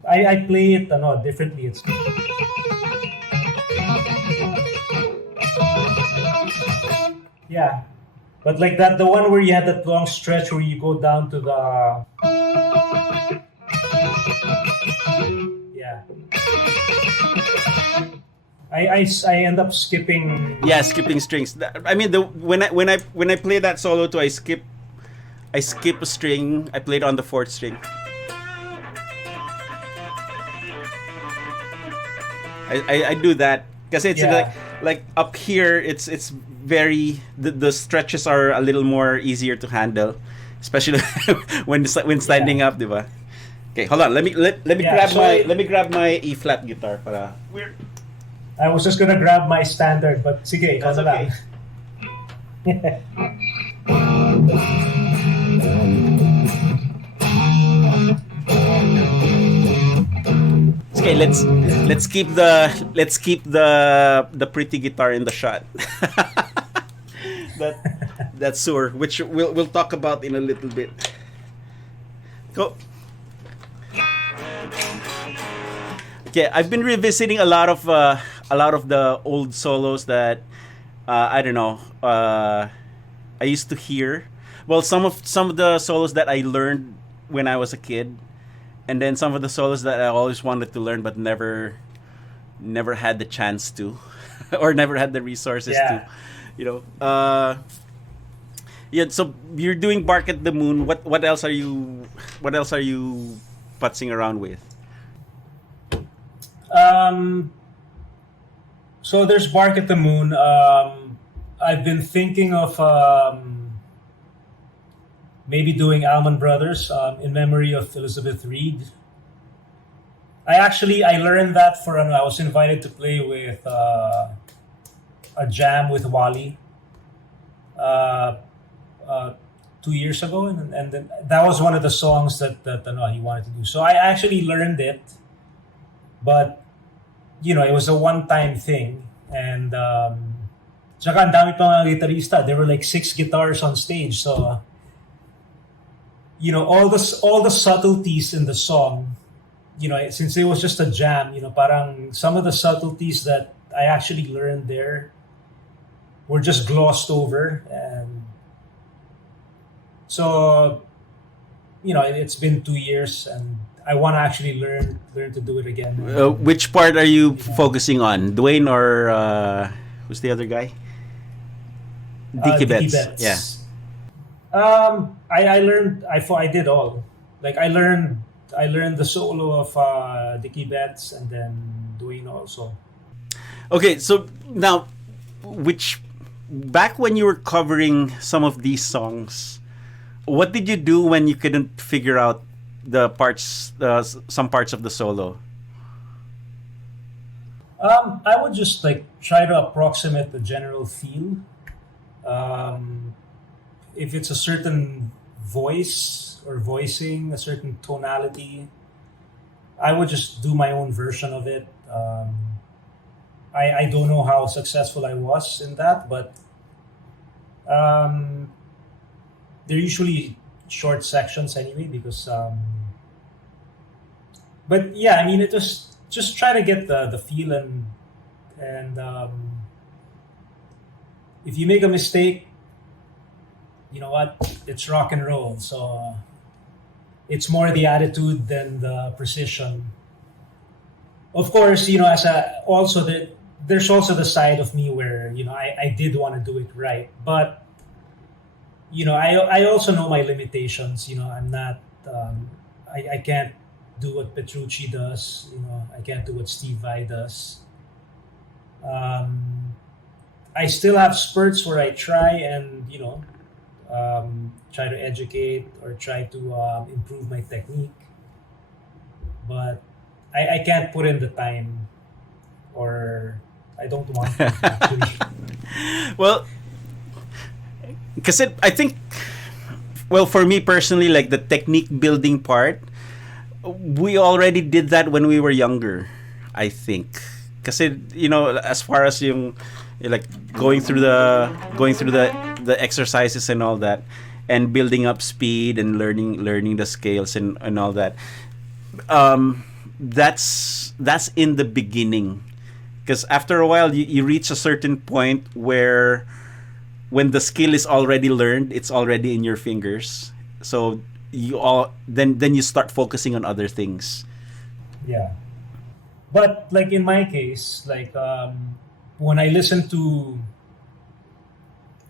I play it differently. It's yeah, but like that, the one where you had that long stretch where you go down to the I end up skipping. Yeah, skipping strings. I mean, when I play that solo too, I skip a string. I played on the fourth string. I do that because it's like up here. It's very the stretches are a little more easier to handle, especially when standing up, diba? Okay, hold on. Let me grab my E flat guitar para weird. I was just gonna grab my standard, but sige, that's okay. Okay, let's keep the pretty guitar in the shot. That's Sur, which we'll talk about in a little bit. Go. Okay, I've been revisiting a lot of the old solos that I don't know. I used to hear. Well, some of the solos that I learned when I was a kid, and then some of the solos that I always wanted to learn but never had the chance to, or never had the resources to. You know. So you're doing Bark at the Moon. What else are you putzing around with? So there's Bark at the Moon. I've been thinking of maybe doing Allman Brothers in memory of Elizabeth Reed. I learned that I was invited to play with a jam with Wally. 2 years ago, and then that was one of the songs that he wanted to do. So I actually learned it, but it was a one-time thing, and tsaka ang dami pang mga gitarista. There were like 6 guitars on stage, so all the subtleties in the song, since it was just a jam, parang some of the subtleties that I actually learned there were just glossed over, and so it's been 2 years, and I want to actually learn to do it again. Which part are you focusing on, Dwayne or who's the other guy? Dicky Betts. Yeah. I learned. I did all. Like I learned the solo of Dicky Betts, and then Dwayne also. Okay, so now, back when you were covering some of these songs, what did you do when you couldn't figure out the parts, some parts of the solo? I would just like try to approximate the general feel. If it's a certain voice or voicing, a certain tonality, I would just do my own version of it. I don't know how successful I was in that, but they're usually short sections anyway, because but yeah, I mean, it was just try to get the feel, and if you make a mistake, you know what, it's rock and roll, so it's more the attitude than the precision. Of course, there's also the side of me where I did want to do it right, but I also know my limitations. I'm not I can't do what Petrucci does. I can't do what Steve Vai does. I still have spurts where I try and try to educate or try to improve my technique, but I can't put in the time, or I don't want to actually. Well, because I think, well, for me personally, like the technique building part, we already did that when we were younger, I think. Because as far as like going through the exercises and all that, and building up speed and learning the scales and all that. That's in the beginning, because after a while you reach a certain point where when the skill is already learned, it's already in your fingers, so then you start focusing on other things. Yeah, but like in my case, like when I listen to,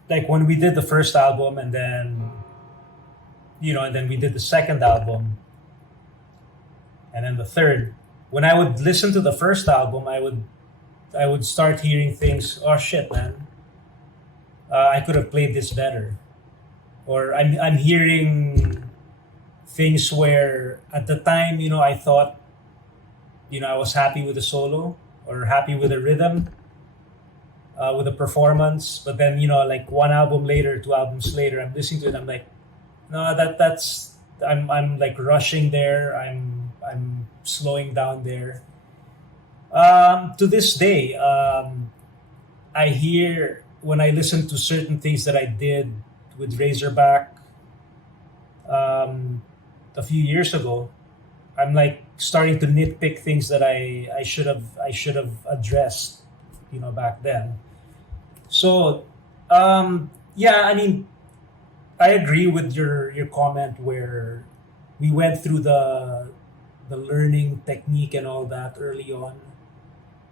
like when we did the first album, and then we did the second album, and then the third. When I would listen to the first album, I would start hearing things. Oh shit, man! I could have played this better. Or I'm hearing things where at the time, I thought, I was happy with the solo or happy with the rhythm, with the performance. But then, like 1 album later, 2 albums later, I'm listening to it. I'm like, no, that's I'm like rushing there. I'm slowing down there. To this day, I hear when I listen to certain things that I did with Razorback a few years ago, I'm like starting to nitpick things that I should have addressed, back then. So, yeah, I mean, I agree with your comment where we went through the learning technique and all that early on,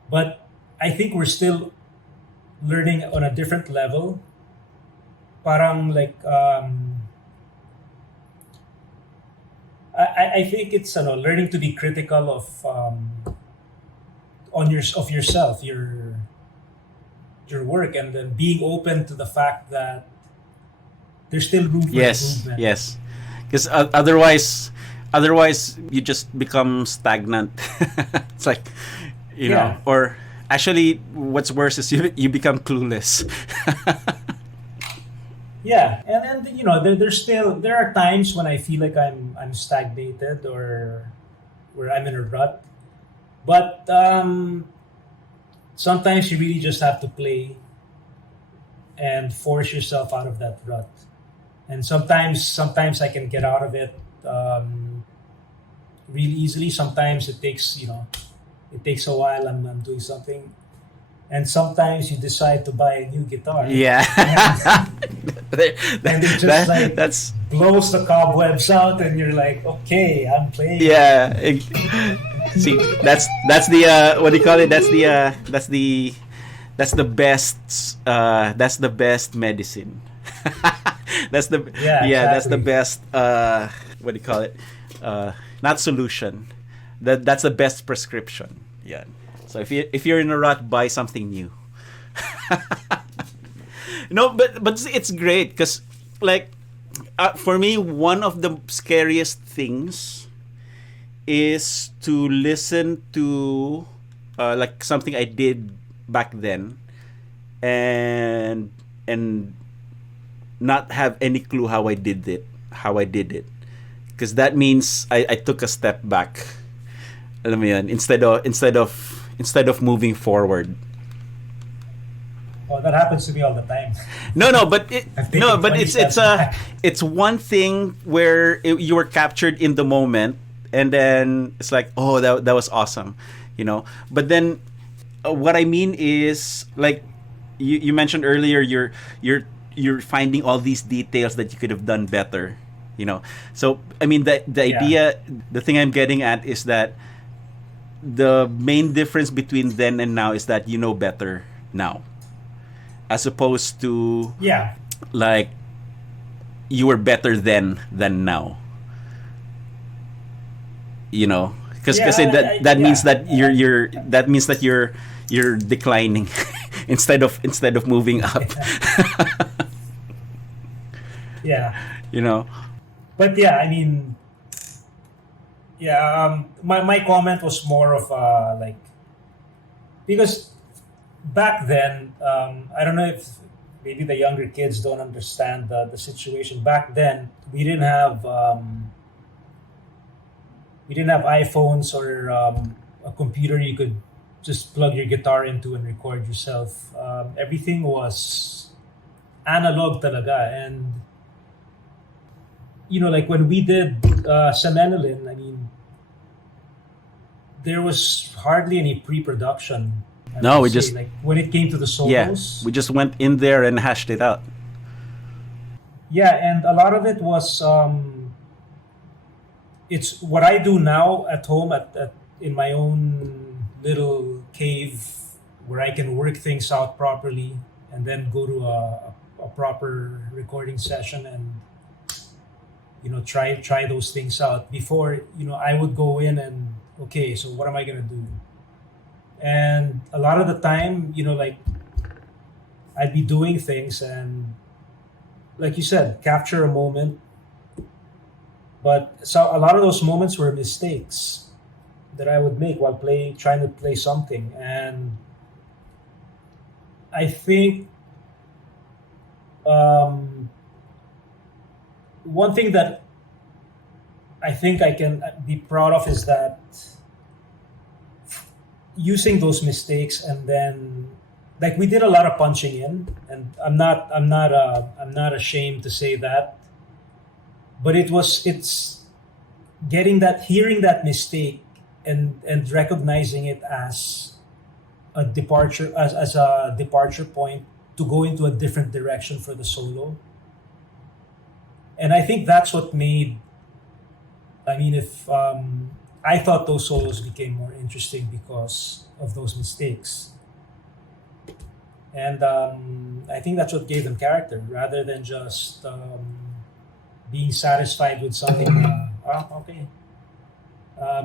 but I think we're still learning on a different level. Parang like I think it's learning to be critical of yourself, your work, and then being open to the fact that there's still room for improvement. Yes, because otherwise you just become stagnant. It's like or actually what's worse is you become clueless. yeah, and you know, there are times when I feel like I'm stagnated or where I'm in a rut. But sometimes you really just have to play and force yourself out of that rut. And sometimes I can get out of it really easily. Sometimes it takes a while. I'm doing something, and sometimes you decide to buy a new guitar. Yeah. And it just That's blows the cobwebs out, and you're like, okay, I'm playing. yeah. See, that's the what do you call it? That's the best medicine. That's the Yeah, that's the exactly. best what do you call it? Not solution. That's the best prescription. Yeah. So if you're in a rut, buy something new. No, but it's great because like for me, one of the scariest things is to listen to like something I did back then and not have any clue how I did it, because that means I took a step back. Alam mo yun, instead of moving forward. Oh, that happens to me all the time. No, but I've taken 20 steps back. it's one thing where you were captured in the moment, and then it's like, oh, that was awesome, you know. But then what I mean is like you mentioned earlier, you're finding all these details that you could have done better, you know. So I mean the Yeah. idea, the thing I'm getting at is that the main difference between then and now is that you know better now, as opposed to Yeah. like you were better then than now, you know, because Yeah, that means yeah. that you're declining instead of moving up. Yeah. You know. But yeah, I mean, yeah, my comment was more of like, because back then, I don't know if maybe the younger kids don't understand the situation. Back then, we didn't have iPhones or a computer you could just plug your guitar into and record yourself. Everything was analog talaga, and you know, like when we did Semenolin, I mean, there was hardly any pre-production. I No, would we say, just like when it came to the yeah, solos. we just went in there and hashed it out. Yeah, and a lot of it was it's what I do now at home at in my own little cave where I can work things out properly and then go to a proper recording session and you know try those things out. Before, you know, I would go in and okay, so what am I gonna do? And a lot of the time, you know, like I'd be doing things and like you said, capture a moment. But so a lot of those moments were mistakes that I would make while trying to play something. And I think one thing that I think I can be proud of is that using those mistakes and then like we did a lot of punching in, and I'm not ashamed to say that, but it's hearing that mistake and recognizing it as as a departure point to go into a different direction for the solo. And I think that's what made, I mean, if I thought those solos became more interesting because of those mistakes. And I think that's what gave them character rather than just being satisfied with something. Okay.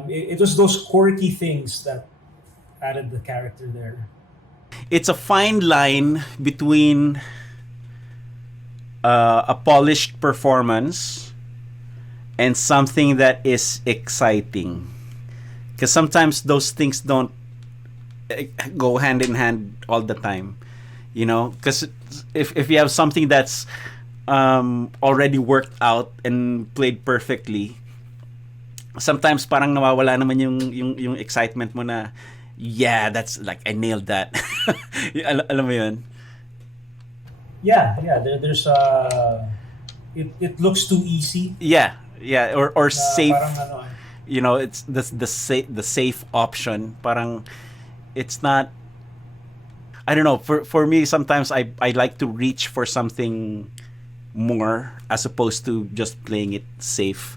It was those quirky things that added the character there. It's a fine line between a polished performance and something that is exciting, because sometimes those things don't go hand in hand all the time, you know, because if you have something that's already worked out and played perfectly, sometimes parang nawawala naman yung excitement mo na, yeah, that's like, I nailed that. Alam mo yun? Yeah, yeah. There's it looks too easy. Yeah, yeah, or Na safe. parang ano, You know, it's the safe option. Parang it's not. I don't know. For me, sometimes I like to reach for something more as opposed to just playing it safe.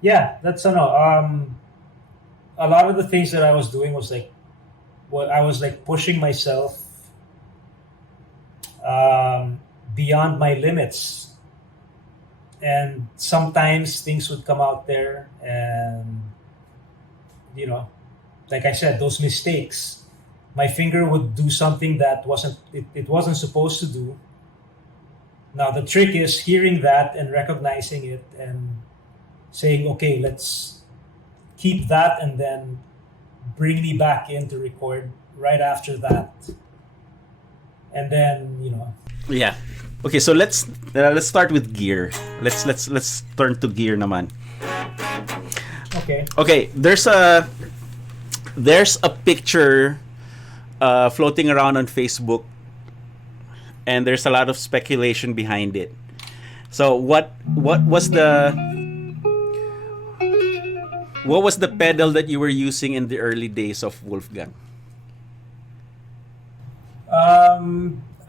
yeah, that's ano. A lot of the things that I was doing was like, what I was like pushing myself beyond my limits, and sometimes things would come out there, and you know, like I said, those mistakes, my finger would do something that it wasn't supposed to do. Now the trick is hearing that and recognizing it and saying, okay, let's keep that and then bring me back in to record right after that. And then, you know, Yeah. Okay, so let's start with gear. Let's turn to gear naman. okay. Okay, there's a picture floating around on Facebook, and there's a lot of speculation behind it. So what was the pedal that you were using in the early days of Wolfgang?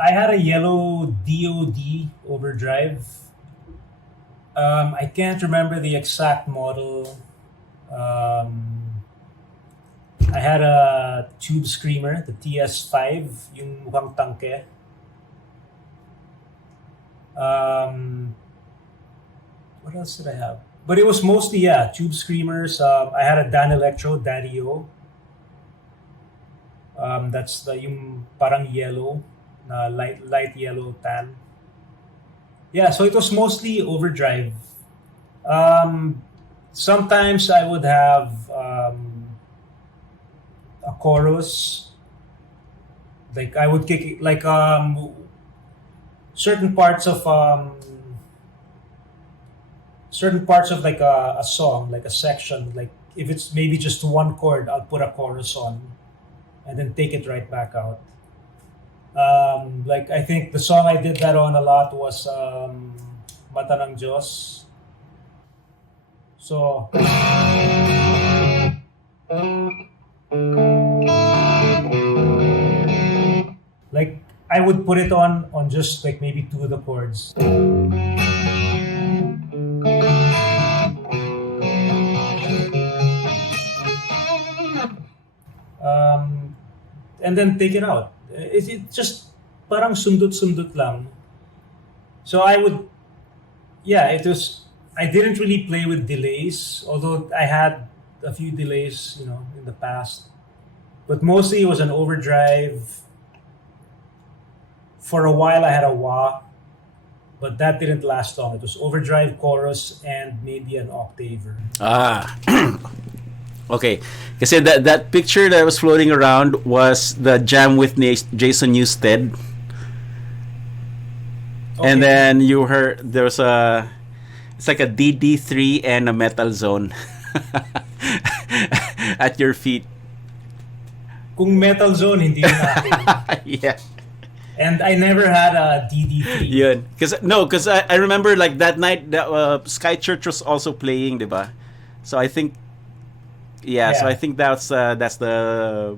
I had a yellow DOD overdrive. I can't remember the exact model. I had a tube screamer, the TS5, yung mukhang tangke. What else did I have? But it was mostly, yeah, tube screamers. I had a Dan Electro Daddy-O. That's the yung parang yellow, light yellow tan. Yeah, so it was mostly overdrive. Sometimes I would have a chorus. Like I would kick it, like certain parts of like a song, like a section. Like if it's maybe just one chord, I'll put a chorus on, and then take it right back out. Like I think the song I did that on a lot was Mata ng Diyos. So like I would put it on just like maybe two of the chords. And then take it out. It just parang sundot-sundot lang. So I would, yeah, it was, I didn't really play with delays, although I had a few delays, you know, in the past. But mostly it was an overdrive. For a while I had a wah, but that didn't last long. It was overdrive, chorus, and maybe an octaver. Ah. Okay. Kasi that picture that was floating around was the jam with Jason Newsted. Okay. And then you heard it's like a DD3 and a Metal Zone at your feet. Kung Metal Zone, hindi na akin. Yeah. And I never had a DD3. Yun. Because I remember like that night Sky Church was also playing, diba? So I think so I think that's their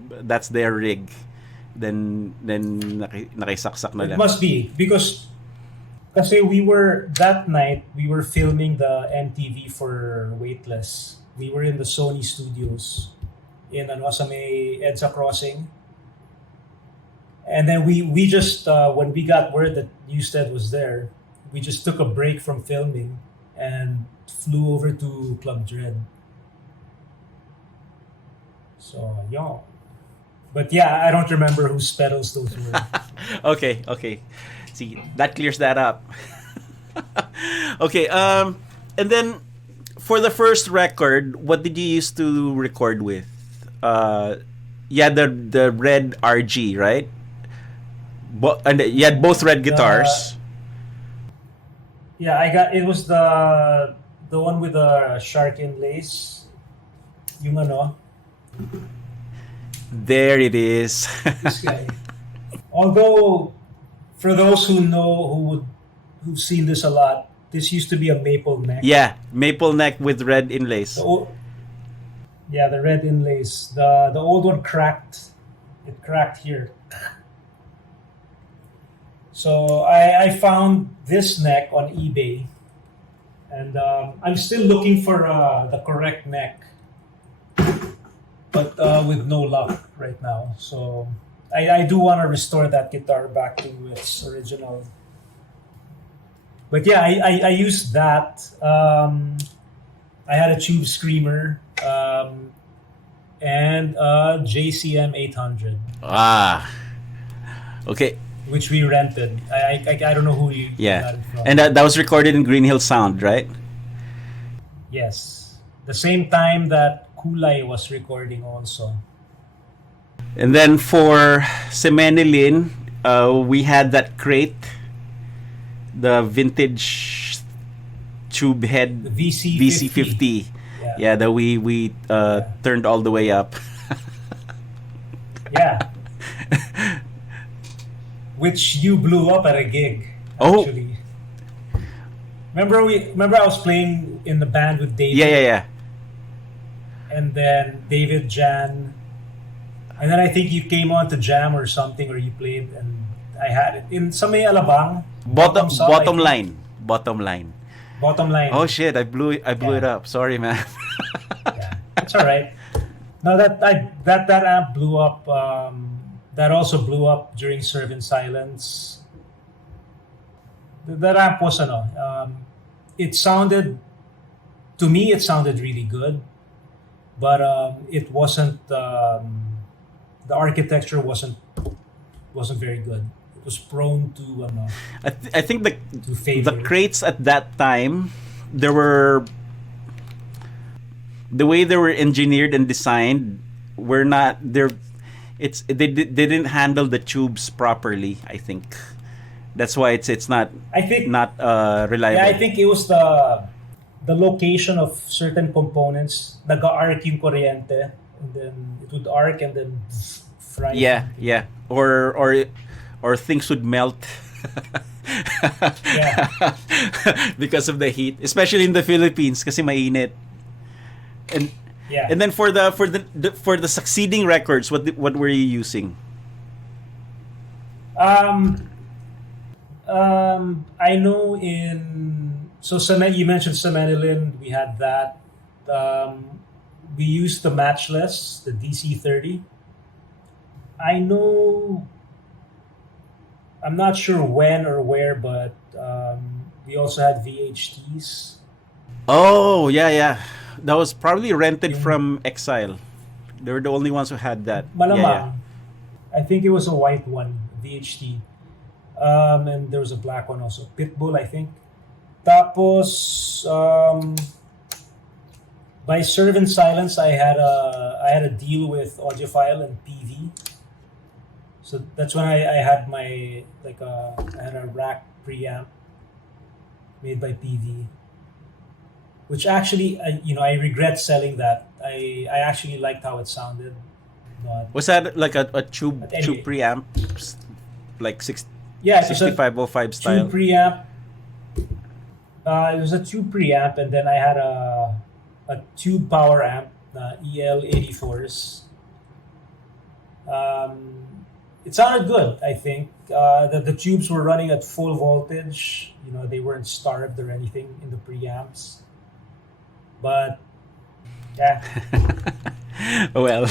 rig. Then nakisaksak na It lang. must be because kasi that night we were filming the MTV for Weightless. We were in the Sony studios in sa may EDSA Crossing. And then we just when we got word that Newstead was there, we just took a break from filming and flew over to Club Dread. So yeah. But yeah, I don't remember whose pedals those were. Okay. See, that clears that up. Okay, and then for the first record, what did you used to record with? The red RG, right? And you had both red guitars. Yeah, I got it was the one with the shark inlays. Yung ano, There it is. this guy. Although for those who know who've seen this a lot, this used to be a maple neck. Yeah, maple neck with red inlays. The old, yeah, the red inlays. The old one cracked. It cracked here. So I found this neck on eBay, and I'm still looking for the correct neck, but with no luck right now. So I do want to restore that guitar back to its original. But yeah, I used that. I had a Tube Screamer and a JCM 800, Ah. Okay. which we rented. I don't know who you Yeah. got it from. And that was recorded in Green Hill Sound, right? Yes. The same time that Kulay was recording also. And then for Semenilin, we had that crate, the vintage tube head The VC50. VC50. Yeah, that we turned all the way up. Yeah. Which you blew up at a gig, Oh. actually. Remember I was playing in the band with David? Yeah. And then David, Jan, and then I think you came on to jam or something, or you played, and I had it in sa may alabang. Bottom sub, I think. line. Bottom line. Bottom line. Oh shit, I blew Yeah. it up. Sorry, man. Yeah, it's all right. No, that amp blew up. That also blew up during Serve in Silence. That amp was it sounded, to me, it sounded really good, but it wasn't. The architecture wasn't very good. It was prone to I think the failure. crates at that time, there were, the way they were engineered and designed were not there. They didn't handle the tubes properly. I think that's why it's not I think reliable. Yeah, I think it was the location of certain components. Nag-arc yung kuryente, and then it would arc and then fry. Yeah. Or things would melt. Yeah. Because of the heat, especially in the Philippines, kasi mainit. And Yeah. and then for the succeeding records, what were you using? I know you mentioned Semenilin, we had that. We used the Matchless, the DC30. I know, I'm not sure when or where, but we also had VHTs. Oh yeah. That was probably rented from Exile. They were the only ones who had that. Malamang. I think it was a white one, VHT. And there was a black one also. Pitbull, I think. Tapos, by Serve in Silence, I had a deal with Audiophile and PV. So that's when I had I had a rack preamp made by PV. Which actually, I regret selling that. I actually liked how it sounded. But Was that like a tube But anyway. tube preamp, like yeah, it was a 6505 style? tube preamp. It was a tube preamp, and then I had a tube power amp, EL84s. It sounded good, I think. The tubes were running at full voltage. They weren't starved or anything in the preamps. But yeah, Well,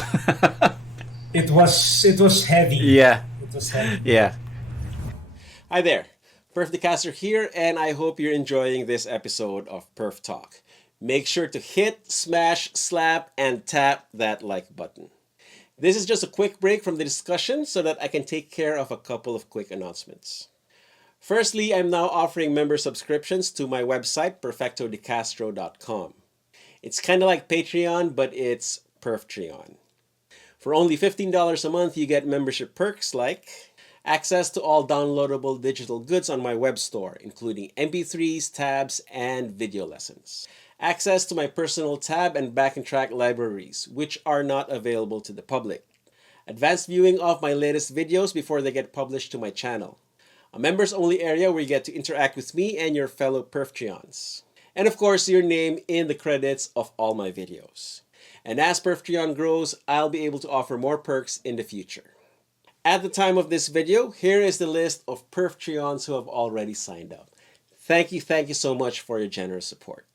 it was heavy. yeah. It was heavy. Yeah. Hi there, Perf the Caster here, and I hope you're enjoying this episode of Perf Talk. Make sure to hit, smash, slap, and tap that like button. This is just a quick break from the discussion so that I can take care of a couple of quick announcements. Firstly, I'm now offering member subscriptions to my website, perfectodecastro.com. It's kind of like Patreon, but it's Perftreon. For only $15 a month, you get membership perks like access to all downloadable digital goods on my web store, including MP3s, tabs, and video lessons, access to my personal tab and backing track libraries, which are not available to the public, advanced viewing of my latest videos before they get published to my channel, a members-only area where you get to interact with me and your fellow Perftreons, and of course your name in the credits of all my videos. And as Perftreon grows, I'll be able to offer more perks in the future. At the time of this video, here is the list of Perftreons who have already signed up. Thank you so much for your generous support.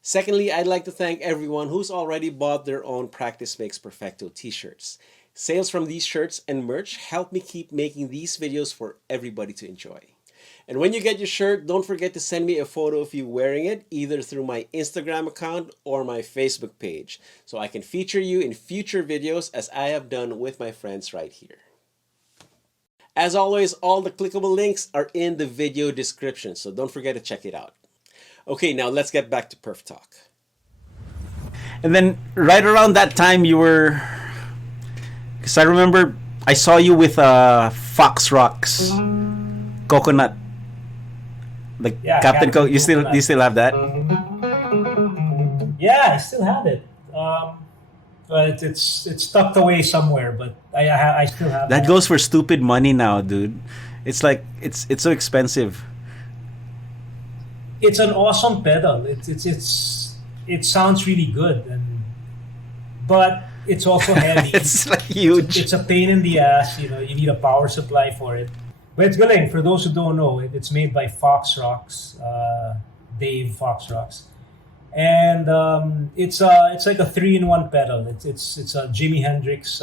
Secondly, I'd like to thank everyone who's already bought their own Practice Makes Perfecto t-shirts. Sales from these shirts and merch help me keep making these videos for everybody to enjoy. And when you get your shirt, don't forget to send me a photo of you wearing it, either through my Instagram account or my Facebook page, so I can feature you in future videos as I have done with my friends right here. As always, all the clickable links are in the video description, so don't forget to check it out. Okay, now let's get back to Perf Talk. And then right around that time you were, because I remember I saw you with Fox Rocks Coconut, like Captain Coke. You still have that? Yeah, I still have it. But it's tucked away somewhere. But I still have That goes for stupid money now, dude. It's like it's so expensive. It's an awesome pedal. It sounds really good, but it's also heavy. It's like huge. It's a pain in the ass. You need a power supply for it. But it's galing. For those who don't know, it's made by Fox Rocks, Dave Fox Rocks, and it's like a 3-in-1 pedal. It's a Jimi Hendrix,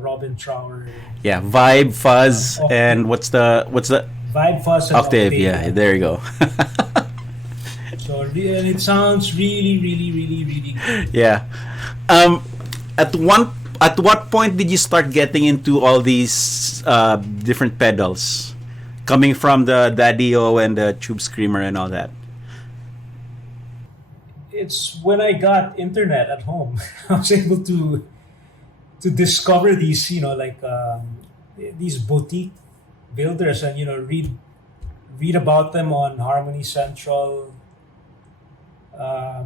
Robin Trower. Yeah, vibe, fuzz, and what's the vibe, fuzz, and octave? Yeah, there you go. So and it sounds really, really, really, really good. Yeah. At what point did you start getting into all these different pedals, coming from the Daddy-O and the Tube Screamer and all that? It's when I got internet at home. I was able to discover these, these boutique builders, and read about them on Harmony Central. I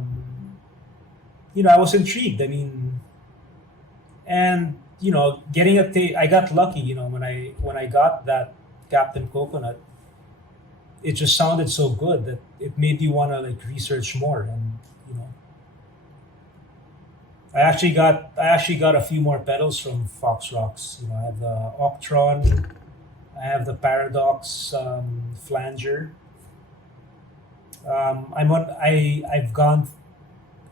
was intrigued. I mean, and getting a tape, I got lucky. When I got that Captain Coconut, it just sounded so good that it made you want to research more. And I actually got a few more pedals from Fox Rocks. I have the Octron, I have the Paradox flanger.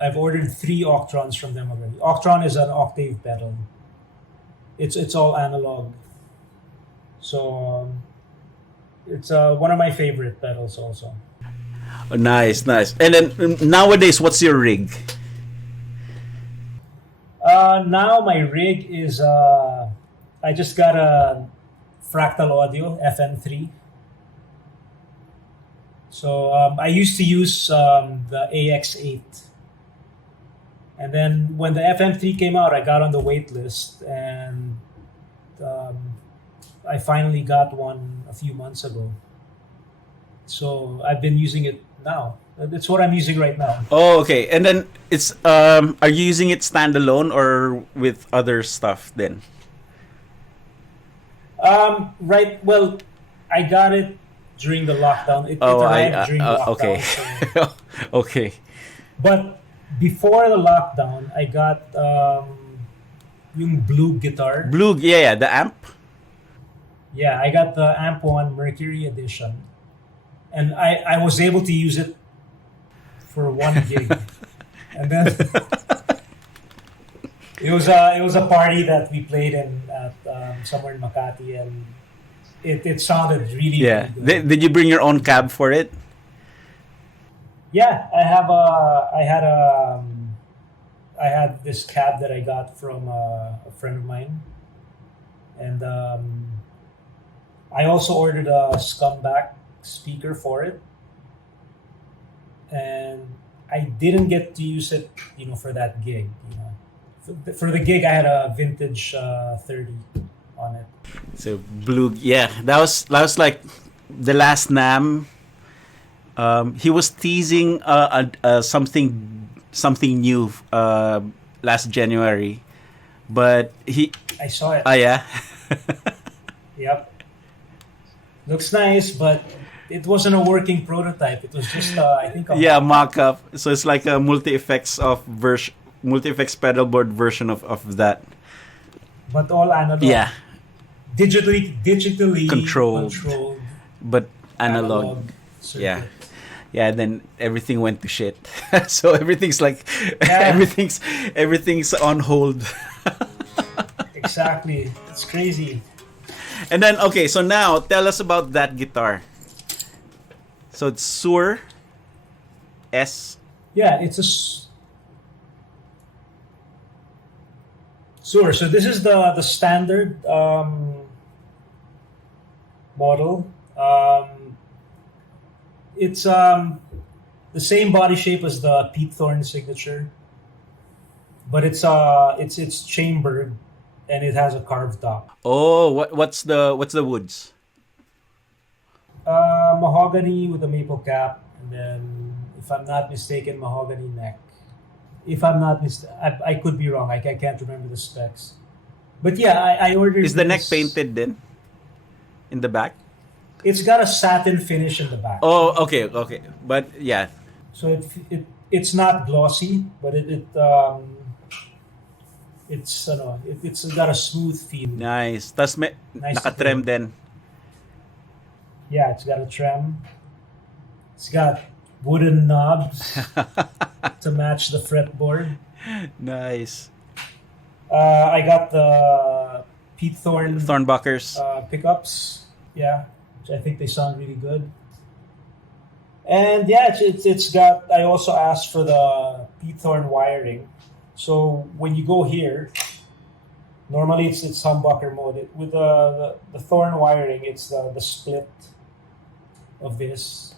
I've ordered 3 Octrons from them already. Octron is an octave pedal. It's all analog. So it's one of my favorite pedals also. Oh, nice. And then nowadays, what's your rig? Now my rig is I just got a Fractal Audio FM3. So I used to use the AX8, and then when the FM3 came out, I got on the wait list, and I finally got one a few months ago. So I've been using it now. That's what I'm using right now. Oh, okay. And then it's are you using it standalone or with other stuff then? Right. Well, I got it during the lockdown. It arrived during the lockdown. Okay. So. Okay. But before the lockdown, I got yung Blue guitar. Blue, yeah, the amp. Yeah, I got the Amp 1 Mercury Edition. And I was able to use it for 1 gig. And then it was a party that we played in at somewhere in Makati, and it sounded really, really good. Did you bring your own cab for it? Yeah, I had this cab that I got from a friend of mine, and I also ordered a Scumbag speaker for it, and I didn't get to use it, for that gig. For the gig, I had a vintage 30, on it. So blue, yeah, that was like the last Nam. He was teasing something new last January, but he I saw it. yeah. Yep. Looks nice, but it wasn't a working prototype. It was just, I think, a Yeah, mock-up. mock-up. So it's like a multi-effects pedal board version of that. But all analog. Yeah, Digitally Controlled. controlled but analog. circuit. Yeah. Yeah, then everything went to shit. So everything's like Yeah. everything's on hold. Exactly. It's crazy. And then okay, so now tell us about that guitar. So it's Sur S. Yeah, it's a Sure. So this is the standard model. It's the same body shape as the Pete Thorne signature, but it's chambered and it has a carved top. Oh, what's the woods? Mahogany with a maple cap, and then, if I'm not mistaken, mahogany neck. If I'm not I could be wrong. I can't remember the specs. But yeah, I ordered. Is the neck this- painted then? In the back? It's got a satin finish in the back. Oh, okay. But yeah. So it's not glossy, but it's it's got a smooth feel. Nice. Tas Nice naka-trem to din. Yeah, it's got a trem. It's got wooden knobs to match the fretboard. Nice. I got the Pete Thorne Thornbuckers. pickups. Yeah, which I think they sound really good. And yeah, it's got. I also asked for the Pete Thorne wiring. So when you go here, normally it's humbucker mode. With the Thorne wiring, it's the split of this.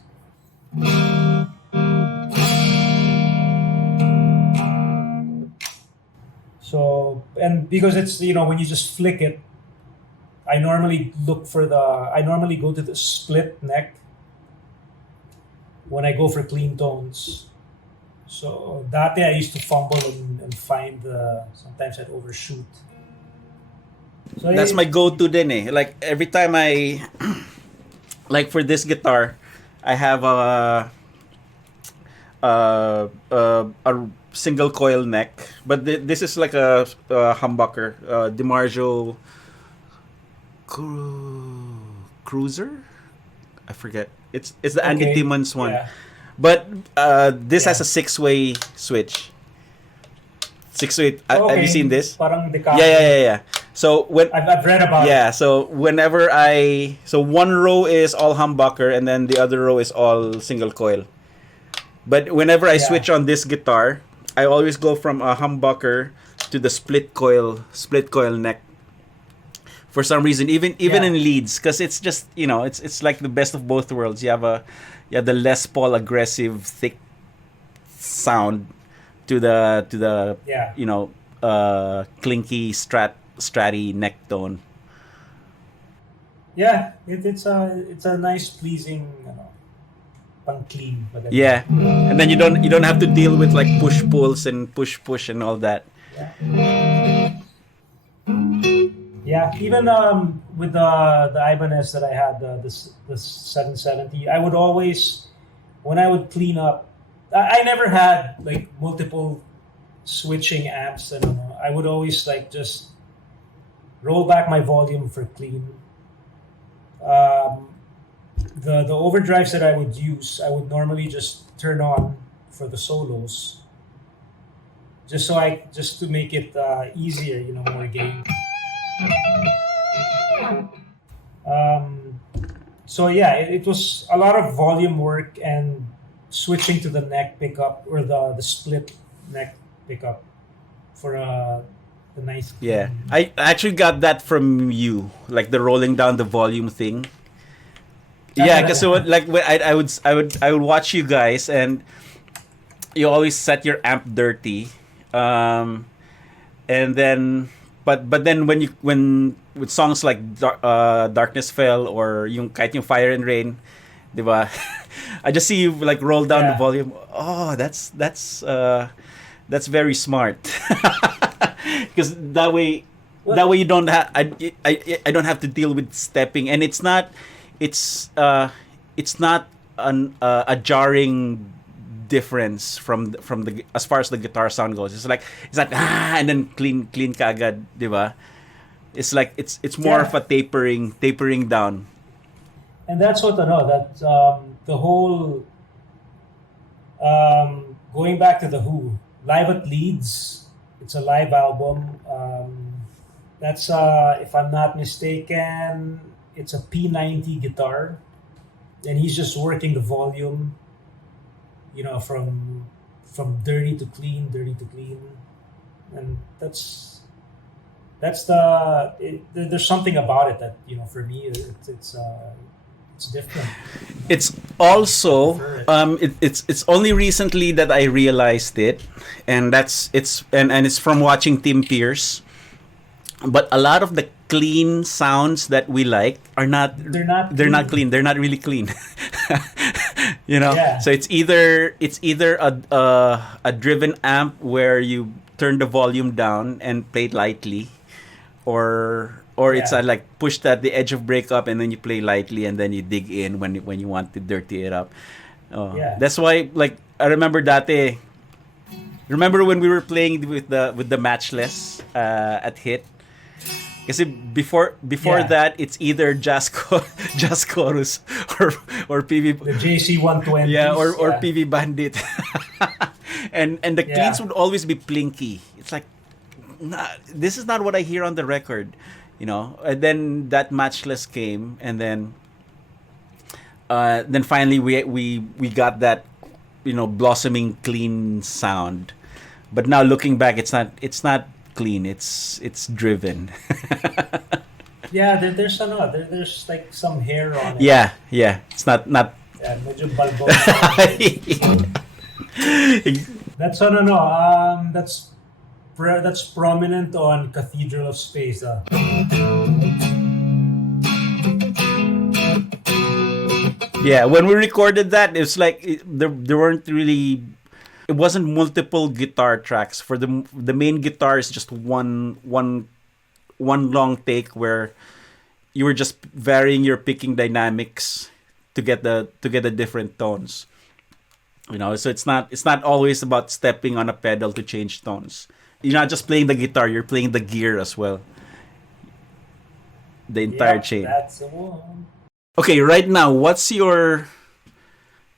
So, and because it's, when you just flick it, I normally go to the split neck when I go for clean tones. So that day I used to fumble and find, sometimes I'd overshoot. So That's my go-to din eh. Like every time like for this guitar, I have a single coil neck, but this is like a humbucker, DiMarzio Cruiser. I forget. It's the Andy Okay, Timmons one, yeah. but this has Yeah. a 6-way switch. 6-way. Have you seen this? Parang decaf. Yeah. So when I've read about it. yeah, so whenever so one row is all humbucker and then the other row is all single coil. But whenever I Yeah. switch on this guitar, I always go from a humbucker to the split coil neck. For some reason, even Yeah. in leads, because it's just it's like the best of both worlds. You have the Les Paul aggressive thick sound to the Yeah. clinky stratty neck tone. Yeah, it's a nice, pleasing, pang clean. Yeah, and then you don't have to deal with like push pulls and push and all that. Yeah, even with the Ibanez that I had, the 770, I would always, when I would clean up, I never had like multiple switching amps, and I would always like just roll back my volume for clean. The overdrives that I would use, I would normally just turn on for the solos, just to make it easier, more gain. So yeah, it was a lot of volume work and switching to the neck pickup or the split neck pickup for the nice. Yeah, I actually got that from you, like the rolling down the volume thing. Yeah, because like when I would watch you guys, and you always set your amp dirty, and then but then when with songs like Darkness Fell or yung kahit yung Fire and Rain, di ba? I just see you like roll down the volume. Oh, that's very smart. Because that way you don't have I don't have to deal with stepping, and it's not a jarring difference from the as far as the guitar sound goes. It's like and then clean kaagad, di ba? It's like it's more of a tapering down. And that's what the whole going back to the Who Live at Leeds. It's a live album. That's if I'm not mistaken, it's a P90 guitar, and he's just working the volume, from dirty to clean, and there's something about it that for me it's different. It's also it's only recently that I realized it, and it's from watching Tim Pierce. But a lot of the clean sounds that we like are not not clean. They're not really clean. So it's either a driven amp where you turn the volume down and play lightly, or it's like pushed at the edge of breakup and then you play lightly and then you dig in when you want to dirty it up. That's why, like, I remember dati. Remember when we were playing with the matchless at Hit? Kasi before that, it's either jazz chorus or PV the JC 120. Or PV Bandit. and the cleans would always be plinky. It's like, nah, this is not what I hear on the record, And then that matchless came, and then finally we got that, blossoming clean sound. But now looking back, it's not clean. It's driven. There's like some hair on it. Yeah. It's not. Yeah, medyo balbon. That's prominent on Cathedral of Space. Yeah, when we recorded that, it's like there weren't really. It wasn't multiple guitar tracks. For the main guitar is just one long take where you were just varying your picking dynamics to get the different tones. So it's not always about stepping on a pedal to change tones. You're not just playing the guitar, you're playing the gear as well. The entire chain. That's the one. Okay, right now, what's your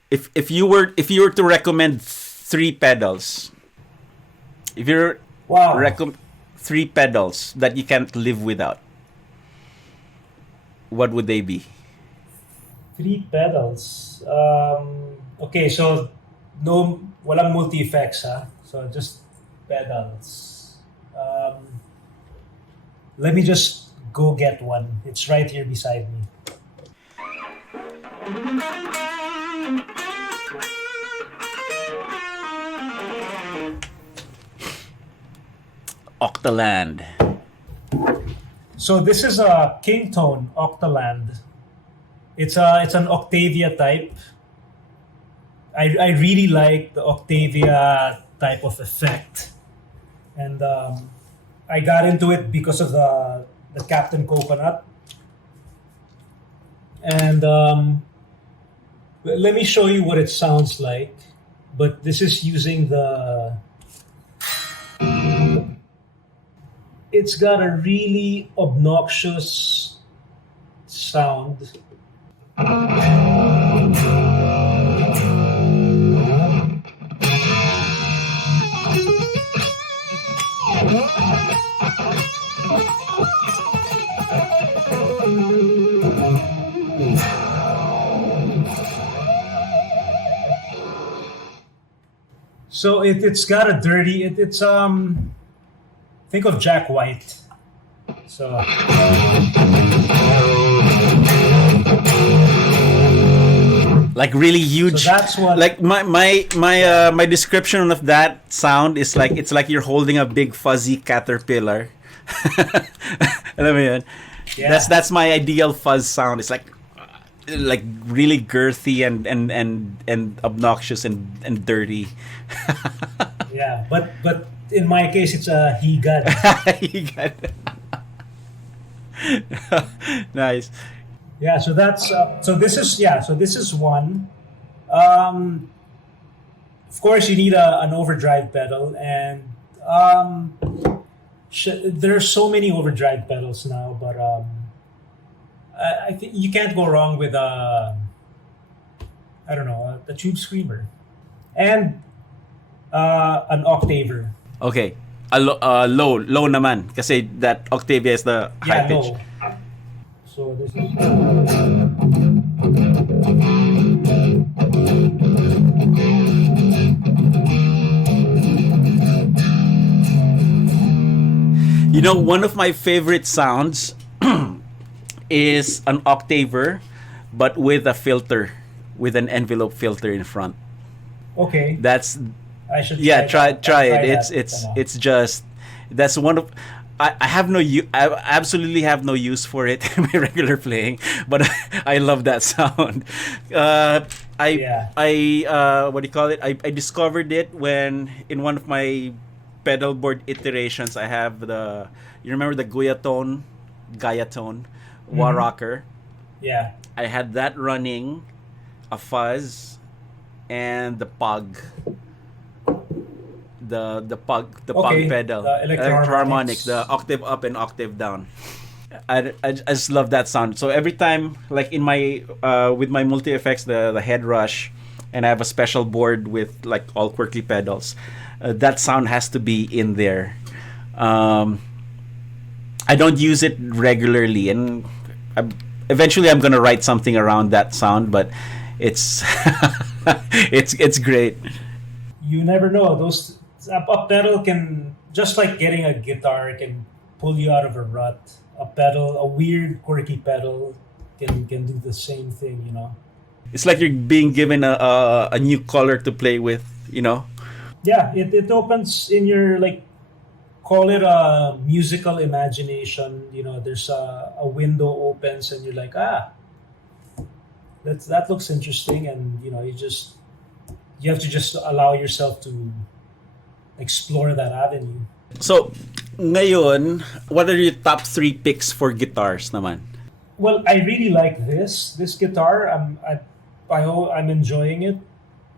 if you were to recommend 3 pedals? If you're recommend 3 pedals that you can't live without, what would they be? 3 pedals. Okay, so walang multi-effects, ha? So just pedals. Let me just go get one. It's right here beside me. Octaland. So this is a Kingtone Octaland. It's an Octavia type. I really like the Octavia type of effect, and I got into it because of the Captain Coconut. And let me show you what it sounds like. But this is using the. It's got a really obnoxious sound. So it's got a dirty. It's think of Jack White. So. Like really huge. So that's what. Like my description of that sound is like it's like you're holding a big fuzzy caterpillar. Alam mo yun? Yeah. That's my ideal fuzz sound. It's like really girthy and obnoxious and dirty. Yeah, but in my case, it's a higad. Nice. Yeah, so that's so this is one. Of course, you need an overdrive pedal, and there are so many overdrive pedals now, but I think you can't go wrong with I don't know, the tube screamer, and an octaver. Okay. Low naman kasi that Octavia is the high Yeah, pitch. low. So this is. You know, one of my favorite sounds is an octaver, but with a filter, with an envelope filter in front. Okay. That's I should try that. it. It's just that's one of I have I absolutely have no use for it in my regular playing, but I love that sound. I what do you call it? I discovered it when in one of my pedal board iterations. I have you remember the Guyatone wah rocker. Yeah. I had that running, a fuzz, and the pug. The pug pedal, the electro-harmonics. the octave up and octave down. I just love that sound. So every time, like in my with my multi effects, the head rush, and I have a special board with like all quirky pedals, that sound has to be in there. I don't use it regularly, and eventually I'm gonna write something around that sound, but it's it's great. You never know. Those a pedal can, just like getting a guitar, can pull you out of a rut. A weird quirky pedal can do the same thing, you know. It's like you're being given a new color to play with, you know. Yeah, it opens in your, like, call it a musical imagination. You know, there's a window opens and you're like, that looks interesting, and you know, you have to just allow yourself to explore that avenue. So, ngayon, what are your top 3 picks for guitars naman? Well, I really like this guitar. I'm enjoying it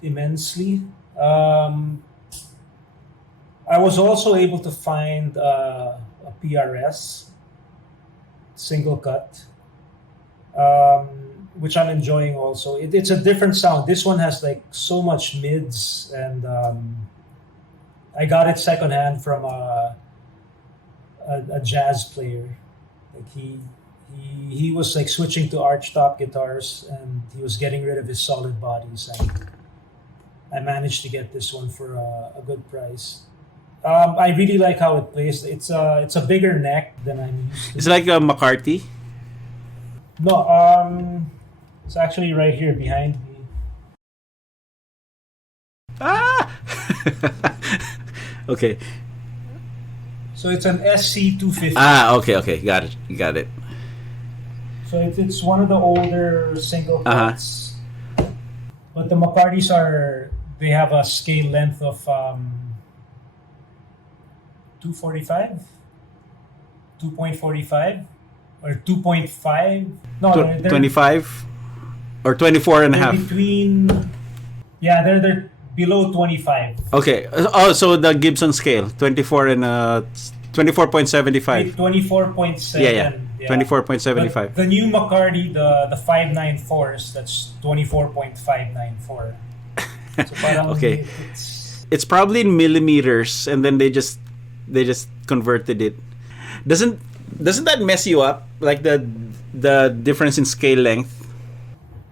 immensely. I was also able to find a PRS single cut, which I'm enjoying also. It's a different sound. This one has like so much mids, and I got it secondhand from a jazz player. Like he was like switching to archtop guitars, and he was getting rid of his solid bodies, and I managed to get this one for a good price. I really like how it plays. It's a bigger neck than I'm used to. It's like a McCarthy. No, it's actually right here behind me. Ah. Okay. So it's an SC250. Okay, got it. So it's one of the older single cuts. But the McCartys they have a scale length of 245, 2.45, or 2.5. No, they're 25 or 24 and a half. Between, yeah, they're below 25. Okay. Oh, so the Gibson scale, 24 and 24.75. 24.7. Yeah. 24.75. But the new McCarty, the 594s, that's 24.594. So parang okay. It's probably in millimeters, and then they just converted it. Doesn't that mess you up? Like the difference in scale length?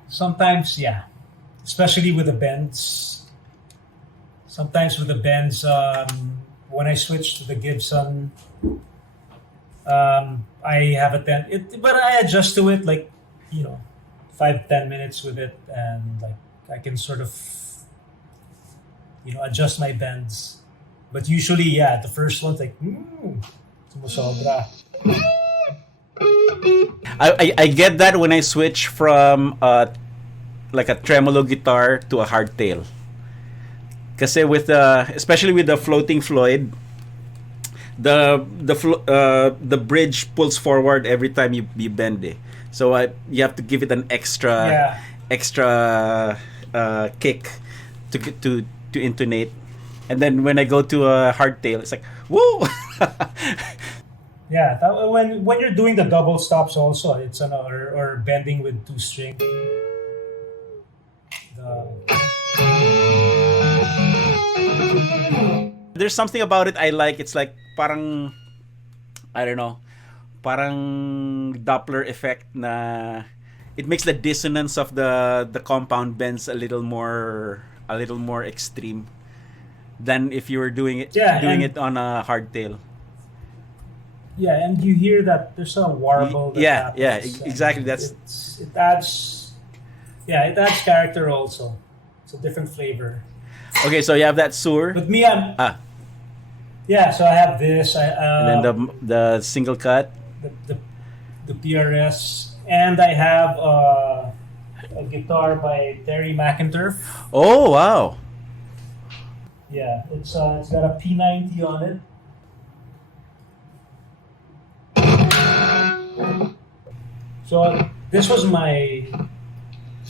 Sometimes, yeah. Especially with the bends. Sometimes with the bends, when I switch to the Gibson, I have but I adjust to it, like, you know, 5-10 minutes with it, and like I can sort of adjust my bends. But usually, yeah, the first one's like, sumusobra. I get that when I switch from like a tremolo guitar to a hardtail. Kasi with especially with the floating Floyd, the bridge pulls forward every time you bend it. So you have to give it an extra kick to intonate. And then when I go to a hardtail, it's like whoa. Yeah, when you're doing the double stops also, it's or bending with two string. There's something about it I like. It's like parang I don't know, parang Doppler effect na it makes the dissonance of the compound bends a little more extreme than if you were doing it it on a hardtail. Yeah, and you hear that there's a warble. That happens, exactly. It adds character also. It's a different flavor. Okay, so you have that sur. But me, yeah. So I have this. And then the single cut. The PRS, and I have a guitar by Terry McIntyre. Oh wow! Yeah, it's got a P90 on it. So this was my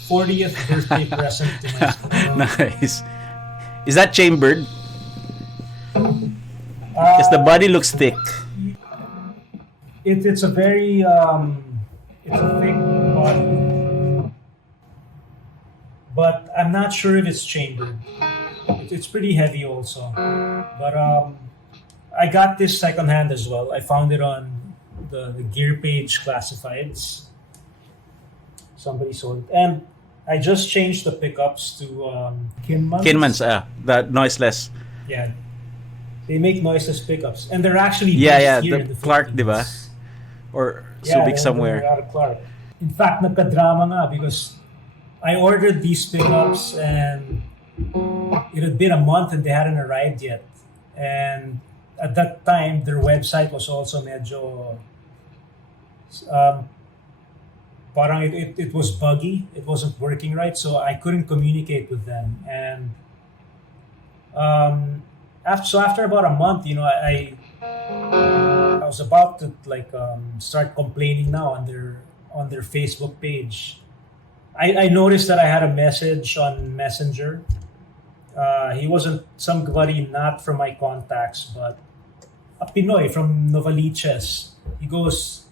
40th birthday present to myself. Nice. Is that chambered? Because the body looks thick. It's a very it's a thick body, but I'm not sure if it's chambered. It's pretty heavy also, but I got this secondhand as well. I found it on the Gear Page classifieds. Somebody sold it. And I just changed the pickups to Kinman's, the noiseless. Yeah, they make noiseless pickups, and they're actually here the in the Clark, diba? Or Subic somewhere. They're out of Clark. In fact, nagka-drama nga because I ordered these pickups and it had been a month and they hadn't arrived yet. And at that time, their website was also medyo parang it was buggy. It wasn't working right, so I couldn't communicate with them. And after about a month, I was about to start complaining now on their Facebook page. I noticed that I had a message on Messenger. He wasn't somebody not from my contacts, but a Pinoy from Novaliches. He goes,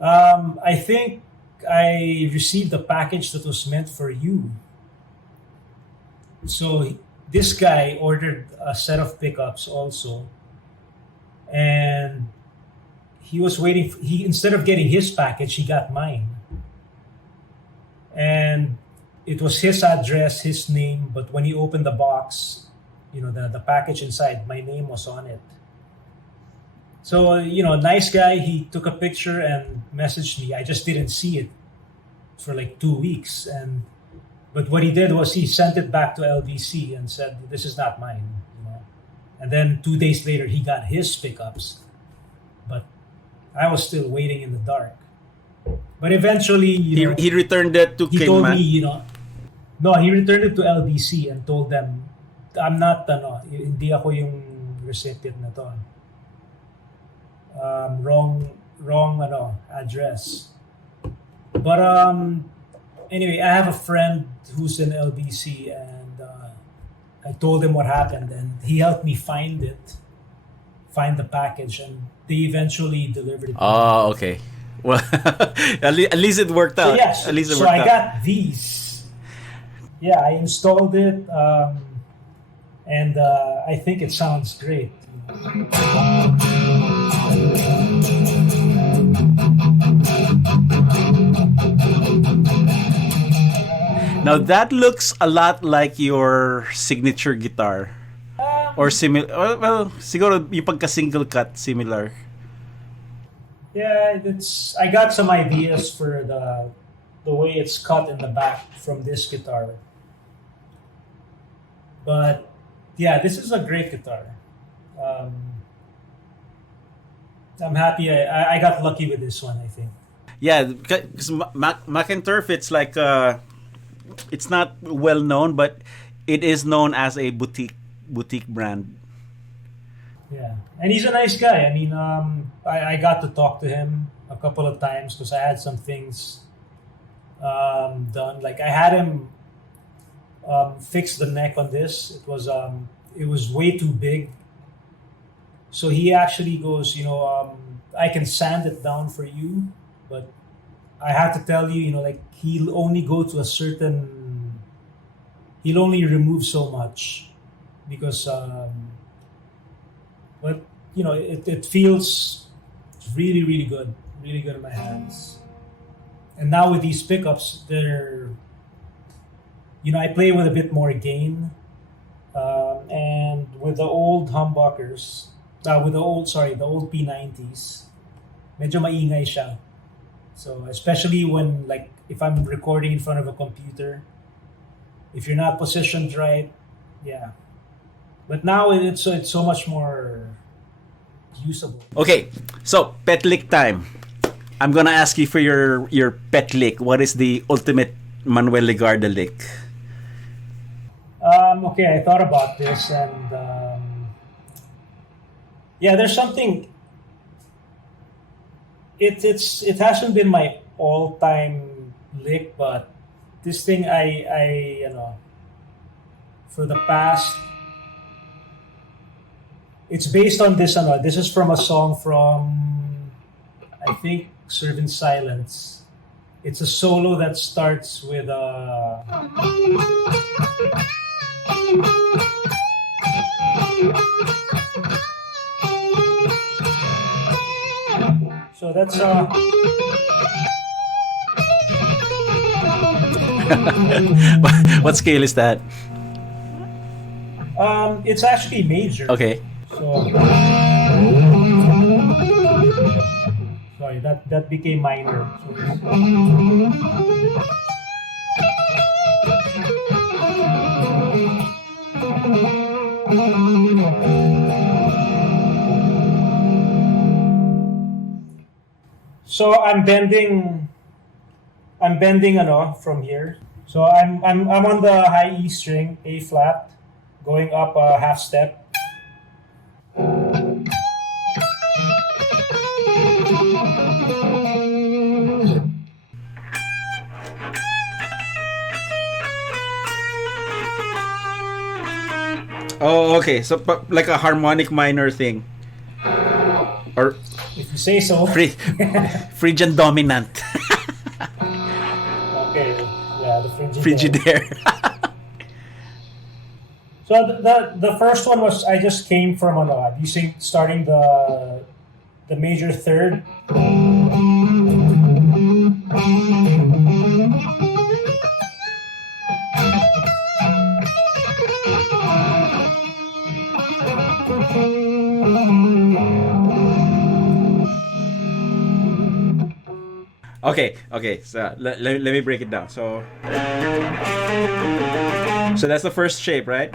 I think I received a package that was meant for you. So this guy ordered a set of pickups also, and he was waiting. He instead of getting his package, he got mine, and it was his address, his name. But when he opened the box, the package inside, my name was on it. So nice guy. He took a picture and messaged me. I just didn't see it for like 2 weeks, but what he did was he sent it back to LBC and said, "This is not mine." And then 2 days later, he got his pickups, but I was still waiting in the dark. But eventually, he returned it to he Kingman. told me, no, he returned it to LBC and told them, "I'm not, hindi ako yung recipient na to. Wrong address." But anyway, I have a friend who's in LBC, and I told him what happened, and he helped me find the package, and they eventually delivered it. Oh, okay. Well, at least it worked out. So, yes, at least it so worked I out. got these. Yeah, I installed it, and I think it sounds great. Now that looks a lot like your signature guitar. Or similar. Well, siguro yung pagka-single cut, similar. Yeah, I got some ideas for the way it's cut in the back from this guitar. But yeah, this is a great guitar. I'm happy I got lucky with this one, I think. Yeah, because Mac and Turf, it's like it's not well known, but it is known as a boutique brand. Yeah, and he's a nice guy. I mean, I got to talk to him a couple of times because I had some things done. Like I had him fix the neck on this. It was way too big. So he actually goes, I can sand it down for you, but I have to tell you, like he'll only go to he'll only remove so much because, but it feels really, really good in my hands. And now with these pickups, they're, I play with a bit more gain, and with the old humbuckers, with the old P90s, medyo maingay siya. So especially when if I'm recording in front of a computer, if you're not positioned right, yeah. But now it's so much more usable. Okay, so pet lick time. I'm gonna ask you for your pet lick. What is the ultimate Manuel Legarda lick? Okay, I thought about this, and yeah, there's something. It hasn't been my all-time lick, but this thing I for the past. It's based on this. This is from a song from, I think, Serve in Silence. It's a solo that starts with so that's What scale is that? it's actually major. Okay. So, sorry, that became minor. So I'm bending from here. So I'm on the high E string, A flat, going up a half step. Oh, okay. So like a harmonic minor thing, or If you say so. Phrygian dominant. Okay, yeah, the Frigidaire. So the first one was I just came from starting the major third. Okay. So let me break it down. So that's the first shape, right?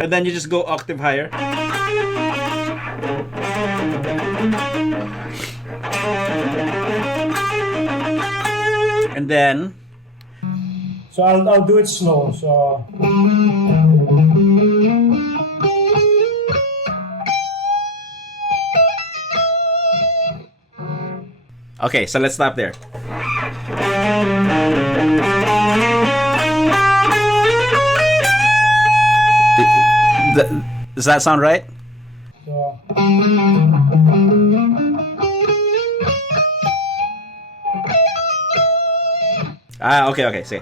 And then you just go octave higher. And then So I'll do it slow. So okay, so let's stop there. Does that sound right? so Okay, see.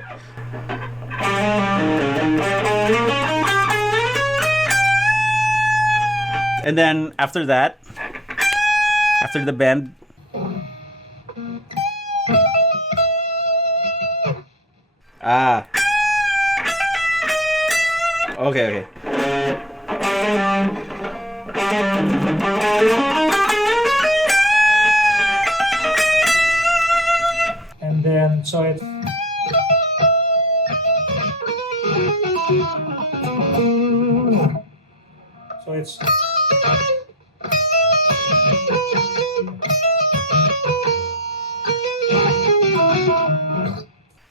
And then after that, after the bend, okay. so it's so it's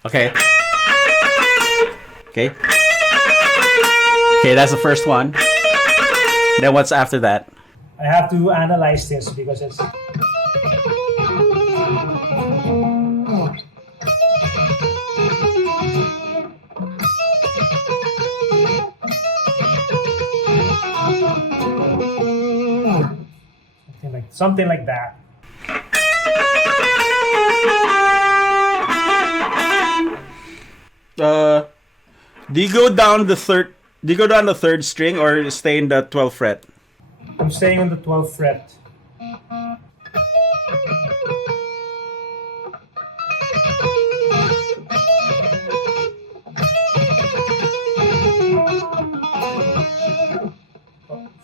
Okay. Okay. Okay, that's the first one. Then what's after that? I have to analyze this because it's something like that. Do you go down the third? Do you go down the third string or stay in the 12th fret? I'm staying on the 12th fret.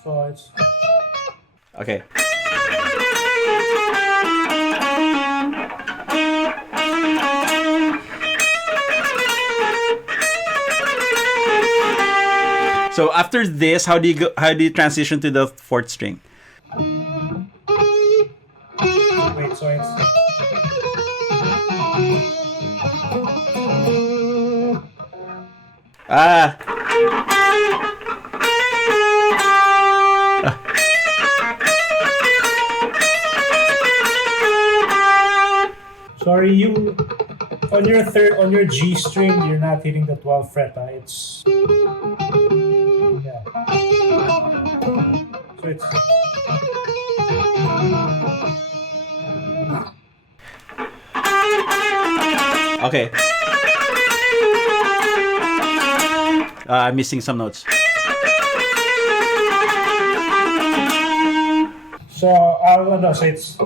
So it's Okay. So after this, how do you go? How do you transition to the fourth string? wait, so it's Ah. sorry, you on your G string, you're not hitting the 12th fret. It's yeah. So it's Okay. I'm missing some notes. so I'll no, so it's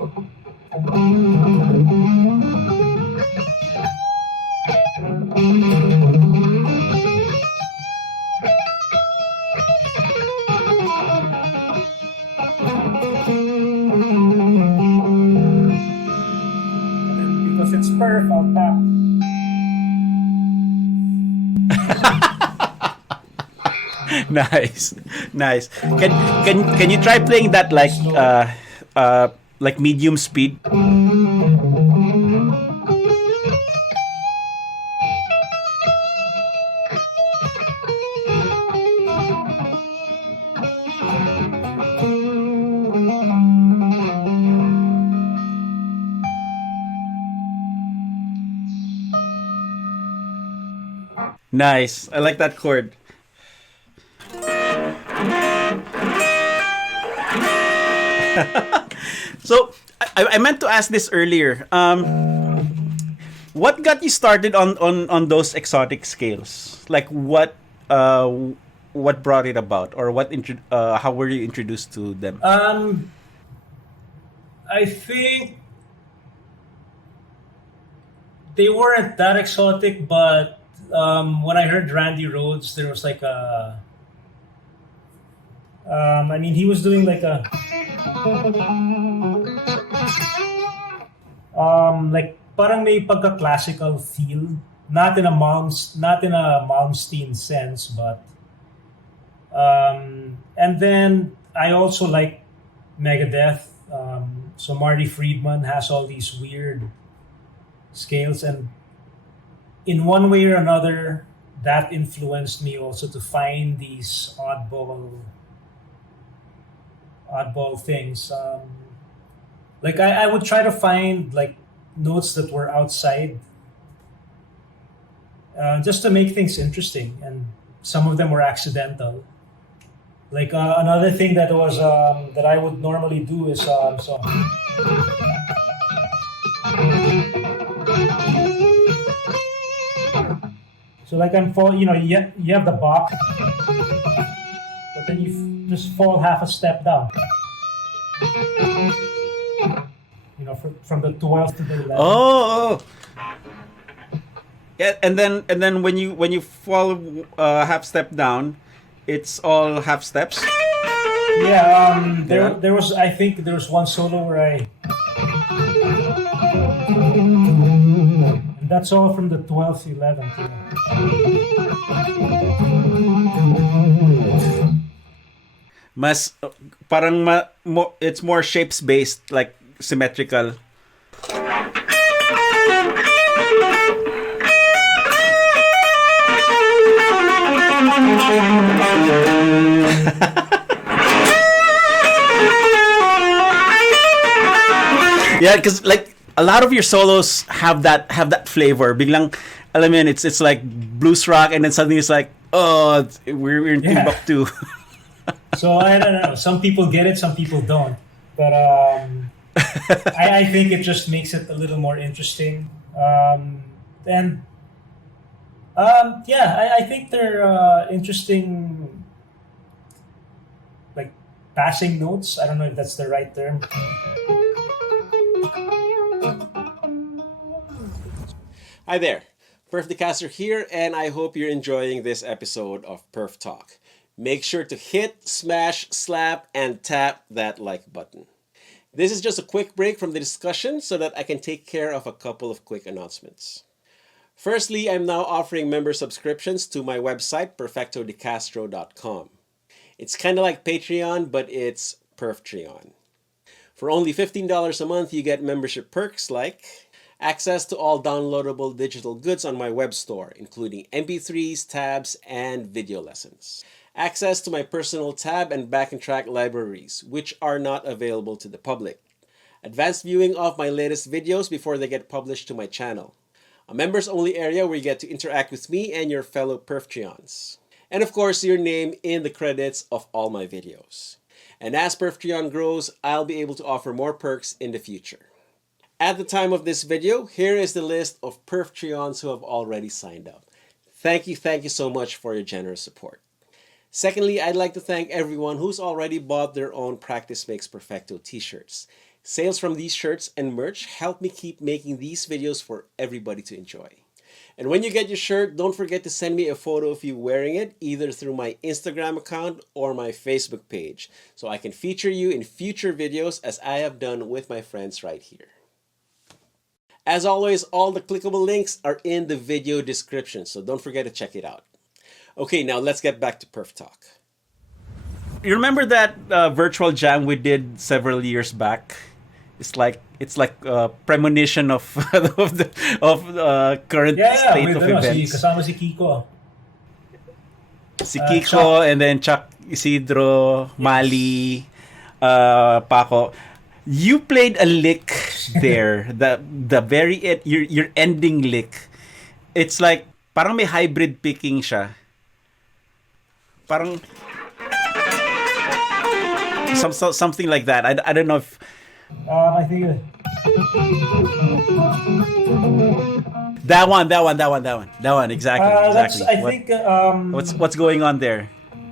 because it's Perf, I'll tap. Nice, nice. Can you try playing that like medium speed? Nice. I like that chord. So I meant to ask this earlier. What got you started on those exotic scales? Like what brought it about, or how were you introduced to them? I think they weren't that exotic, but when I heard Randy Rhoads, there was like a I mean, he was doing like a like parang may pagka-classical feel, not in a Malmsteen sense, but and then I also like Megadeth. So Marty Friedman has all these weird scales, and in one way or another, that influenced me also to find these oddball things. Like I would try to find like notes that were outside, just to make things interesting, and some of them were accidental. Like another thing that was that I would normally do is so like you have the bop, but then you just fall half a step down. From the 12th to the 11th. Oh. Yeah, and then when you fall half step down, it's all half steps. Yeah. There was, I think there was one solo where and that's all from the 12th, 11th. Mas parang it's more shapes based, like symmetrical. Yeah, because like a lot of your solos have that flavor. Biglang, alam mo yun, it's like blues rock, and then suddenly it's like, oh, we're in Timbuktu. So I don't know. Some people get it, some people don't. But I think it just makes it a little more interesting. And I think they're interesting, like passing notes. I don't know if that's the right term. Hi there, Perf the Castro here, and I hope you're enjoying this episode of Perf Talk. Make sure to hit, smash, slap, and tap that like button. This is just a quick break from the discussion so that I can take care of a couple of quick announcements. Firstly, I'm now offering member subscriptions to my website, perfectodecastro.com. It's kind of like Patreon, but it's Perftreon. For only $15 a month, you get membership perks like access to all downloadable digital goods on my web store, including MP3s, tabs, and video lessons. Access to my personal tab and backing track libraries, which are not available to the public. Advanced viewing of my latest videos before they get published to my channel. A members-only area where you get to interact with me and your fellow Perftreons. And of course, your name in the credits of all my videos. And as Perftreon grows, I'll be able to offer more perks in the future. At the time of this video, here is the list of Perftreons who have already signed up. Thank you so much for your generous support. Secondly, I'd like to thank everyone who's already bought their own Practice Makes Perfecto t-shirts. Sales from these shirts and merch help me keep making these videos for everybody to enjoy. And when you get your shirt, don't forget to send me a photo of you wearing it, either through my Instagram account or my Facebook page, so I can feature you in future videos as I have done with my friends right here. As always, all the clickable links are in the video description, so don't forget to check it out. Okay, now let's get back to Perf Talk. You remember that virtual jam we did several years back? It's like premonition of the current state of events. Kasama si Kiko. Si Kiko, and then Chuck, Isidro, Mali, Paco. You played a lick there, the very your ending lick. It's like parang may hybrid picking siya. Parang something like that. I don't know if I think that one exactly. I think what's going on there?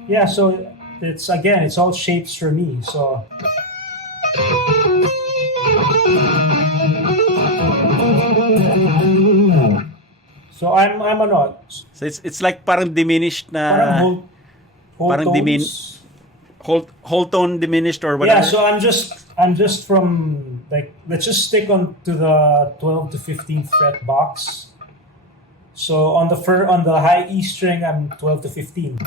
Yeah, so it's all shapes for me. So I'm ano. So it's like parang diminished na parang whole tone diminished or whatever. Yeah, so I'm just from like, let's just stick on to the 12th to 15th fret box. So on the high E string, I'm 12 to 15.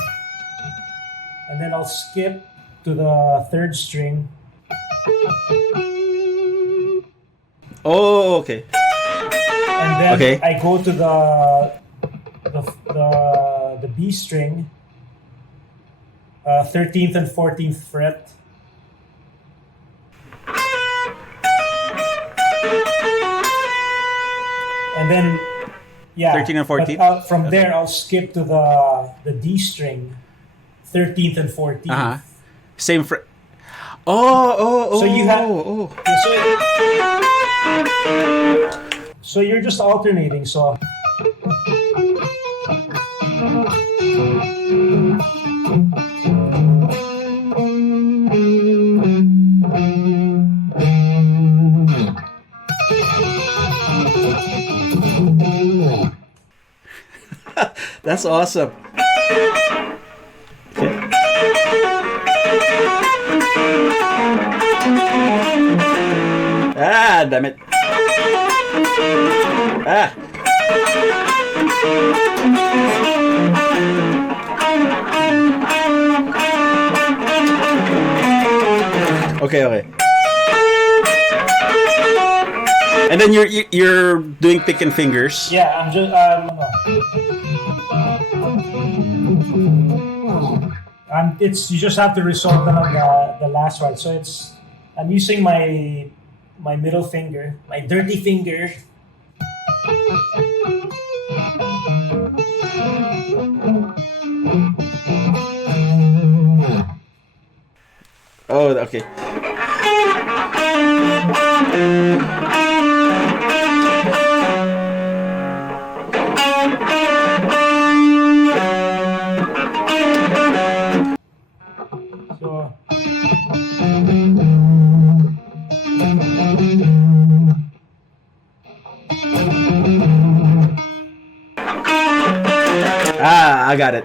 And then I'll skip to the 3rd string. Oh, okay. And then I go to the B string, 13th and 14th fret. And then 13 and 14. From there I'll skip to the D string, 13th and 14th. Same fret. Oh. So you have. So you're just alternating. So. That's awesome. Ah, damn it. Ah. Okay, okay. And then you're doing pick and fingers. Yeah, I'm just it's you just have to resolve them on the last one. So I'm using my middle finger, my dirty finger. Oh, okay. So I got it.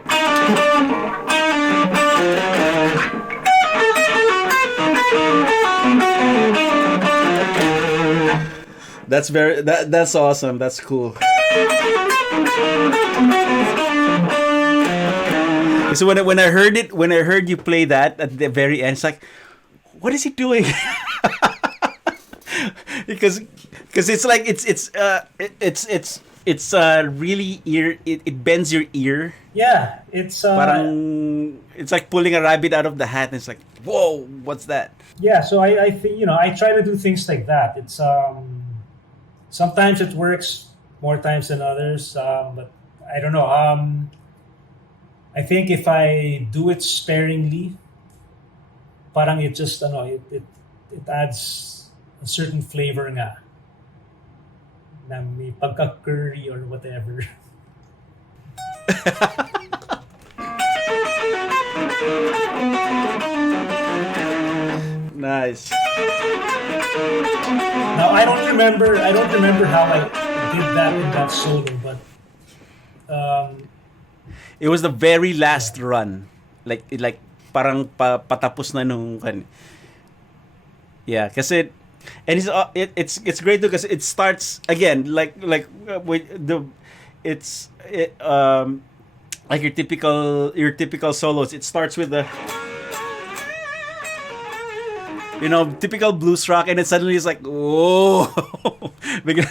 That's awesome. That's cool. So when I heard you play that at the very end, it's like, what is he doing? because it's like it's really ear. It bends your ear. yeah, it's Parang it's like pulling a rabbit out of the hat, and it's like, whoa, what's that? yeah. So I think I try to do things like that. It's sometimes it works more times than others, but I don't know. I think if I do it sparingly, parang it just it adds a certain flavor nga na may pagka-curry or whatever. Nice. Now I don't remember how I did that in that solo, but It was the very last run. Like parang patapos na nung kan. Yeah, kasi it's great too because it starts again like with like your typical solos. It starts with the typical blues rock, and then suddenly it's like, oh,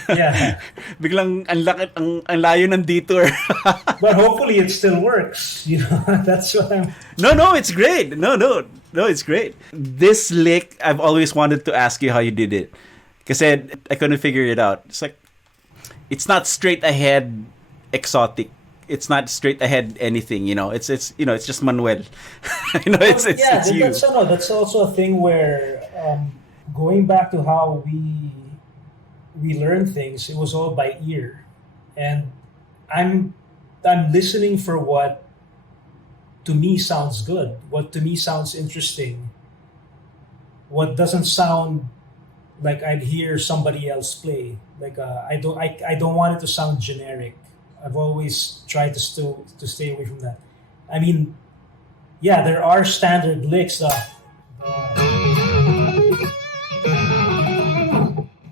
yeah. biglang ang layo ng detour. But hopefully it still works. That's what I'm. No, it's great. No, it's great. This lick, I've always wanted to ask you how you did it, because I couldn't figure it out. It's like, it's not straight ahead exotic. It's not straight ahead anything. It's just Manuel. It's you. That's also a thing where going back to how we learn things, it was all by ear, and I'm listening for what to me sounds good, what to me sounds interesting, what doesn't sound like I'd hear somebody else play. Like I don't want it to sound generic. I've always tried to stay away from that. I mean, yeah, there are standard licks,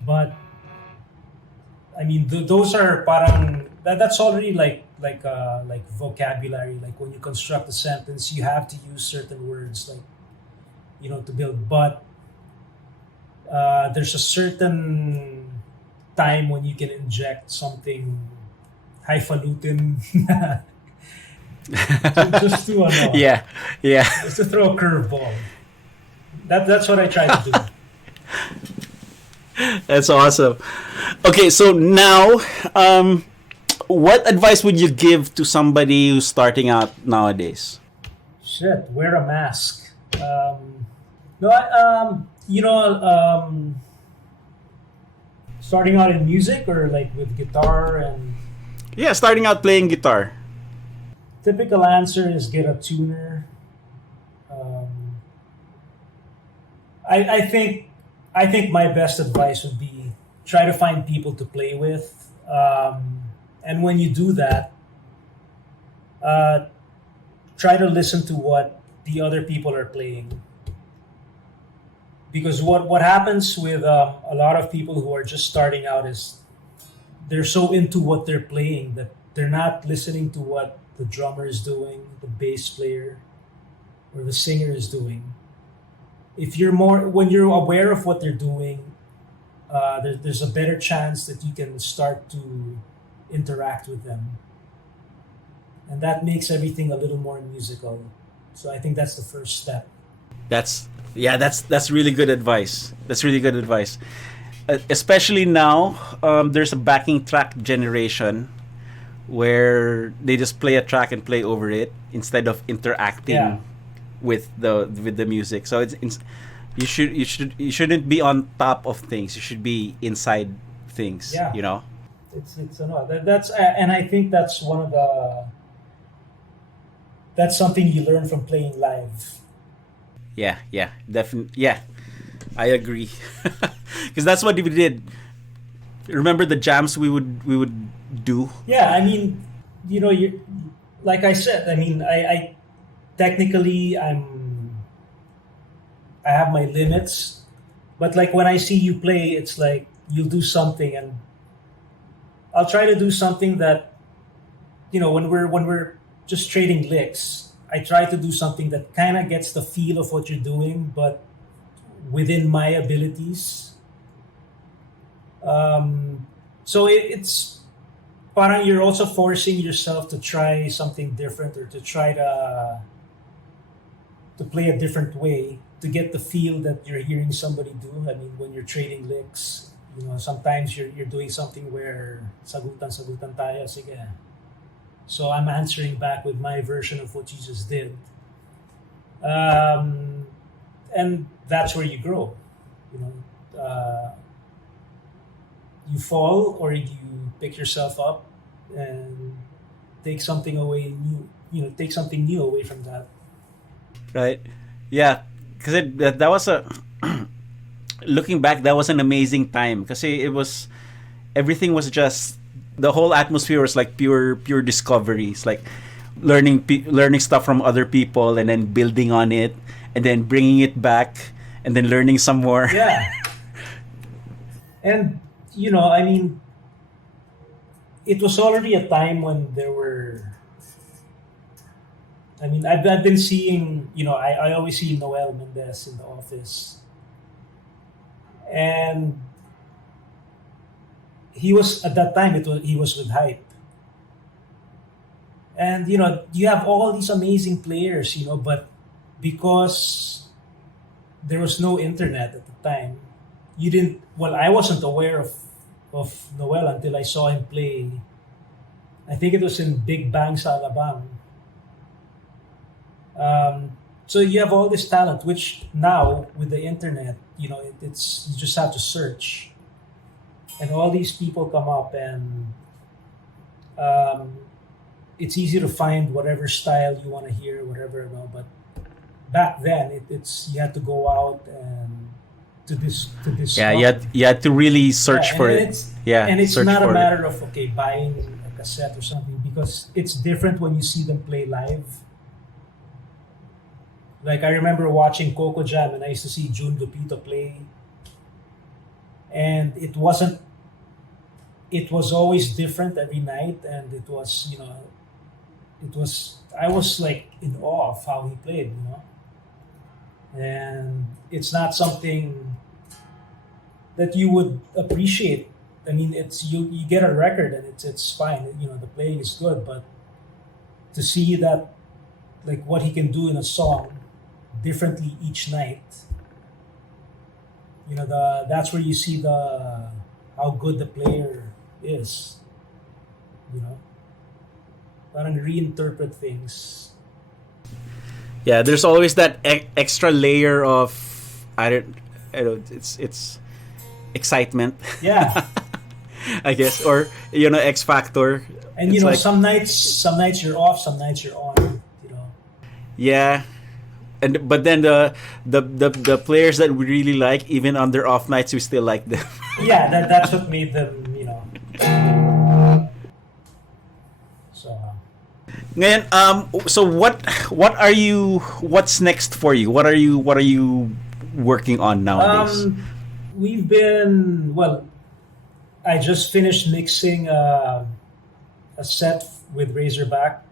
but I mean those are parang that's already like vocabulary. Like when you construct a sentence, you have to use certain words, like to build. But there's a certain time when you can inject something highfalutin. just to yeah just to throw a curveball. That's what I try to do. That's awesome. Okay, so now what advice would you give to somebody who's starting out nowadays? Shit, wear a mask. Starting out in music or like with guitar and. Yeah, starting out playing guitar. Typical answer is get a tuner. I think my best advice would be try to find people to play with, and when you do that, try to listen to what the other people are playing. Because what happens with a lot of people who are just starting out is they're so into what they're playing that they're not listening to what the drummer is doing, the bass player, or the singer is doing. If you're more when you're aware of what they're doing, there's a better chance that you can start to interact with them, and that makes everything a little more musical. So I think that's the first step. That's really good advice. That's really good advice. Especially now, there's a backing track generation where they just play a track and play over it instead of interacting Yeah. with the music. So you shouldn't be on top of things. You should be inside things. Yeah. You know. It's that's and I think that's one of the that's something you learn from playing live. Yeah. Definitely. Yeah, I agree. Because that's what we did. Remember the jams we would do. Yeah, I mean, you like I said. I mean, I technically I have my limits, but like when I see you play, it's like you'll do something, and I'll try to do something that, when we're just trading licks, I try to do something that kind of gets the feel of what you're doing, but within my abilities. So it's parang you're also forcing yourself to try something different, or to try to play a different way to get the feel that you're hearing somebody do. I mean, when you're trading licks, sometimes you're doing something where sagutan tayo, sige. So I'm answering back with my version of what you just did. And that's where you grow. You fall or you pick yourself up and take something away new. Take something new away from that. Right. Yeah. Because that was looking back, that was an amazing time. Because everything was just, the whole atmosphere was like pure discoveries, like learning stuff from other people and then building on it and then bringing it back and then learning some more. Yeah. And I mean, it was already a time when there were. I mean, I've been seeing. I always see Noel Mendez in the office, and he was at that time. He was with Hype, and you have all these amazing players, but because there was no internet at the time, you didn't. Well, I wasn't aware of Noel until I saw him play. I think it was in Big Bang sa Alabang. So you have all this talent, which now with the internet, it's you just have to search, and all these people come up, and it's easy to find whatever style you want to hear, whatever. But back then, it's you had to go out and to this. Yeah, you had to really search for it. And it's search not a for matter of buying a cassette or something, because it's different when you see them play live. Like I remember watching Coco Jam, and I used to see June Lupito play, and it wasn't. It was always different every night, and it was I was like in awe of how he played, and it's not something that you would appreciate. I mean, it's you get a record and it's fine. The playing is good, but to see that, like what he can do in a song differently each night, that's where you see how good the player is. Parang reinterpret things. Yeah, there's always that extra layer of I don't it's excitement. Yeah. I guess, or X factor. And It's like, some nights you're off, some nights you're on. yeah, but then the players that we really like, even on their off nights, we still like them. Yeah, that's what made them. So. Ngayon, so what's next for you? What are you working on nowadays? We've been I just finished mixing a set with Razorback.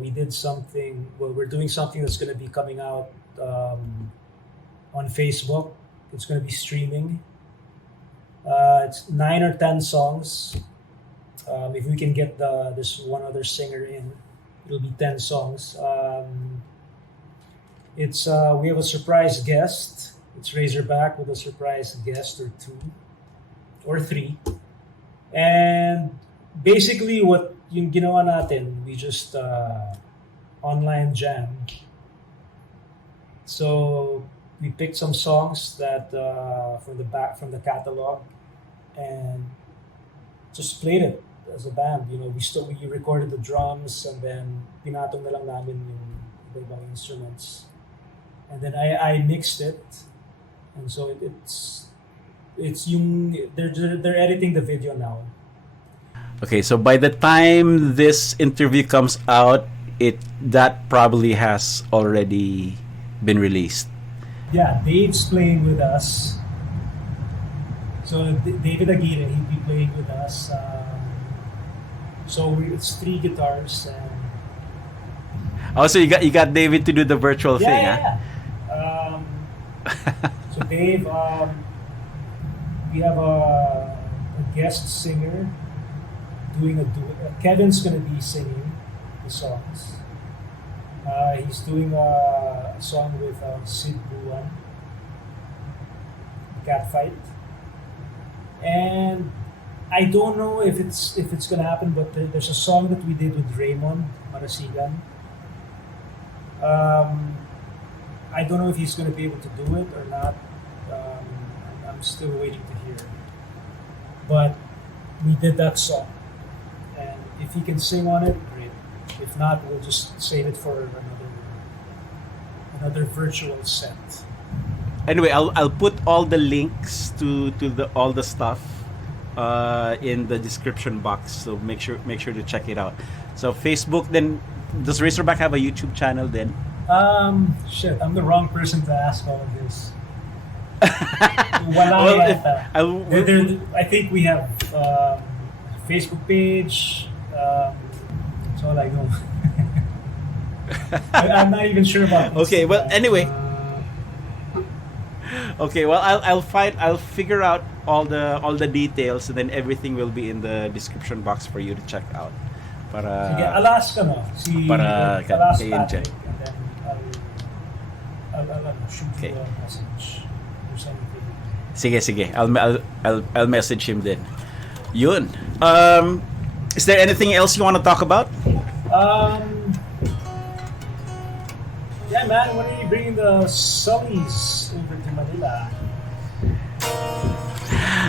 We did something. Well, we're doing something that's going to be coming out on Facebook. It's going to be streaming. It's 9 or 10 songs. If we can get this one other singer in, it'll be 10 songs. It's we have a surprise guest. It's Razorback with a surprise guest or 2 or 3. And basically what yung ginawa natin, we just online jam. So we picked some songs that from the catalog and just played it as a band. We recorded the drums and then pinatong na lang namin yung iba-ibang instruments. And then I mixed it. And so it's yung they're editing the video now. Okay, so by the time this interview comes out, that probably has already been released. Yeah, Dave's playing with us. So David Aguirre, he'll be playing with us. It's 3 guitars. And Oh, so you got David to do the virtual thing, yeah. So Dave, we have a guest singer doing a duet. Kevin's gonna be singing the songs. He's doing a song with Sid Buwan, Catfight, and I don't know if it's gonna happen, but there's a song that we did with Raymond Marasigan. I don't know if he's gonna be able to do it or not. I'm still waiting to hear. But we did that song, and if he can sing on it, great. If not, we'll just save it for another virtual set. Anyway, I'll put all the links to all the stuff in the description box. So make sure to check it out. So Facebook, then does Razorback have a YouTube channel then? Shit, I'm the wrong person to ask all of this. Well, I think we have Facebook page. That's all I know. I'm not even sure about this. Okay, well, anyway. Okay, well, I'll figure out all the details, and then everything will be in the description box for you to check out. Sige, alas ka mo. Para alas kay Patrick, NJ. and then I'll shoot Okay. you a message or something. Sige. I'll message him then. Yun. Is there anything else you want to talk about? Yeah, man. When are you bringing the Sullies over to Manila?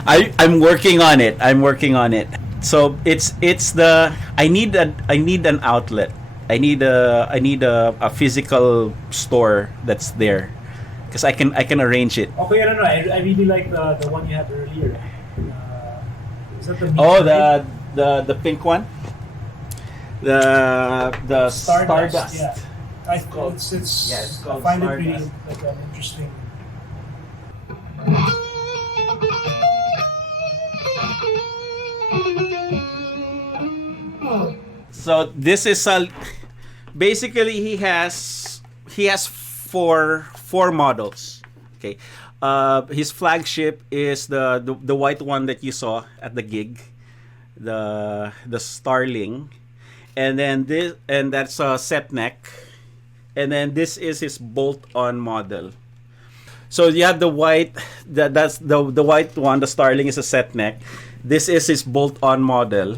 I'm working on it. So it's the I need an outlet. I need a physical store that's there, because I can arrange it. Okay, I don't know. I really like the one you had earlier. Is that the Oh, the pink one. The Stardust. Yeah. It's called I find it really like an interesting. So this is basically he has four models. Okay, his flagship is the white one that you saw at the gig, the Starling, and then that's a set neck, and then this is his bolt-on model. So you have the white, that's the white one. The Starling is a set neck. This is his bolt-on model.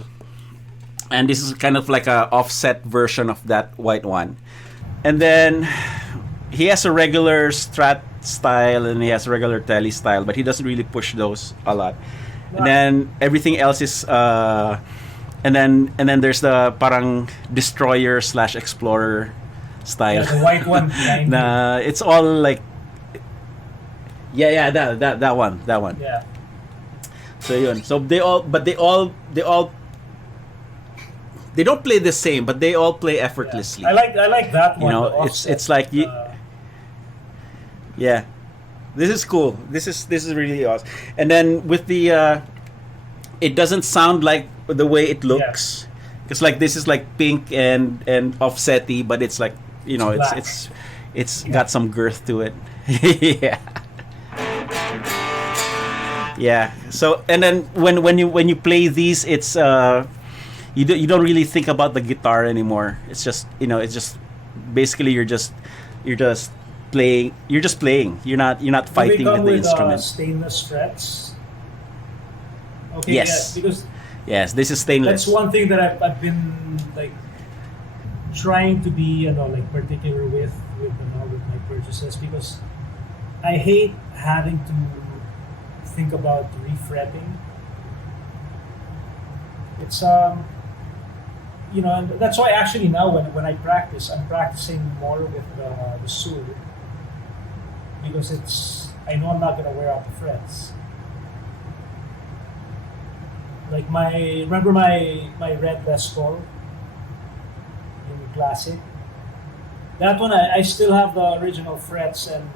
And this is kind of like a offset version of that white one. And then he has a regular Strat style and he has a regular Tele style, but he doesn't really push those a lot. Wow. And then everything else is and then there's the parang Destroyer / Explorer style. Yeah, the white one behind it's all like that one. Yeah. So yun. So they don't play the same, but they all play effortlessly. Yeah. I like that one. You know, it's like yeah, this is cool. This is really awesome. And then with the it doesn't sound like the way it looks. Because like this is like pink and offsetty, but it's like, you know, it's got some girth to it. Yeah. Yeah. So and then when you play these, it's you don't really think about the guitar anymore. It's just, you know, it's just basically you're just playing. You're just playing. You're not fighting with the instrument. Stainless frets. Okay. Yes. Yeah, because yes, this is stainless. that's one thing that I've been like trying to be, you know, like particular with my purchases, because I hate having to think about refretting. It's you know, and that's why actually now when I practice, I'm practicing more with the sword, because I know I'm not gonna wear out the frets. Like remember my red Les Paul in Classic? That one I still have the original frets, and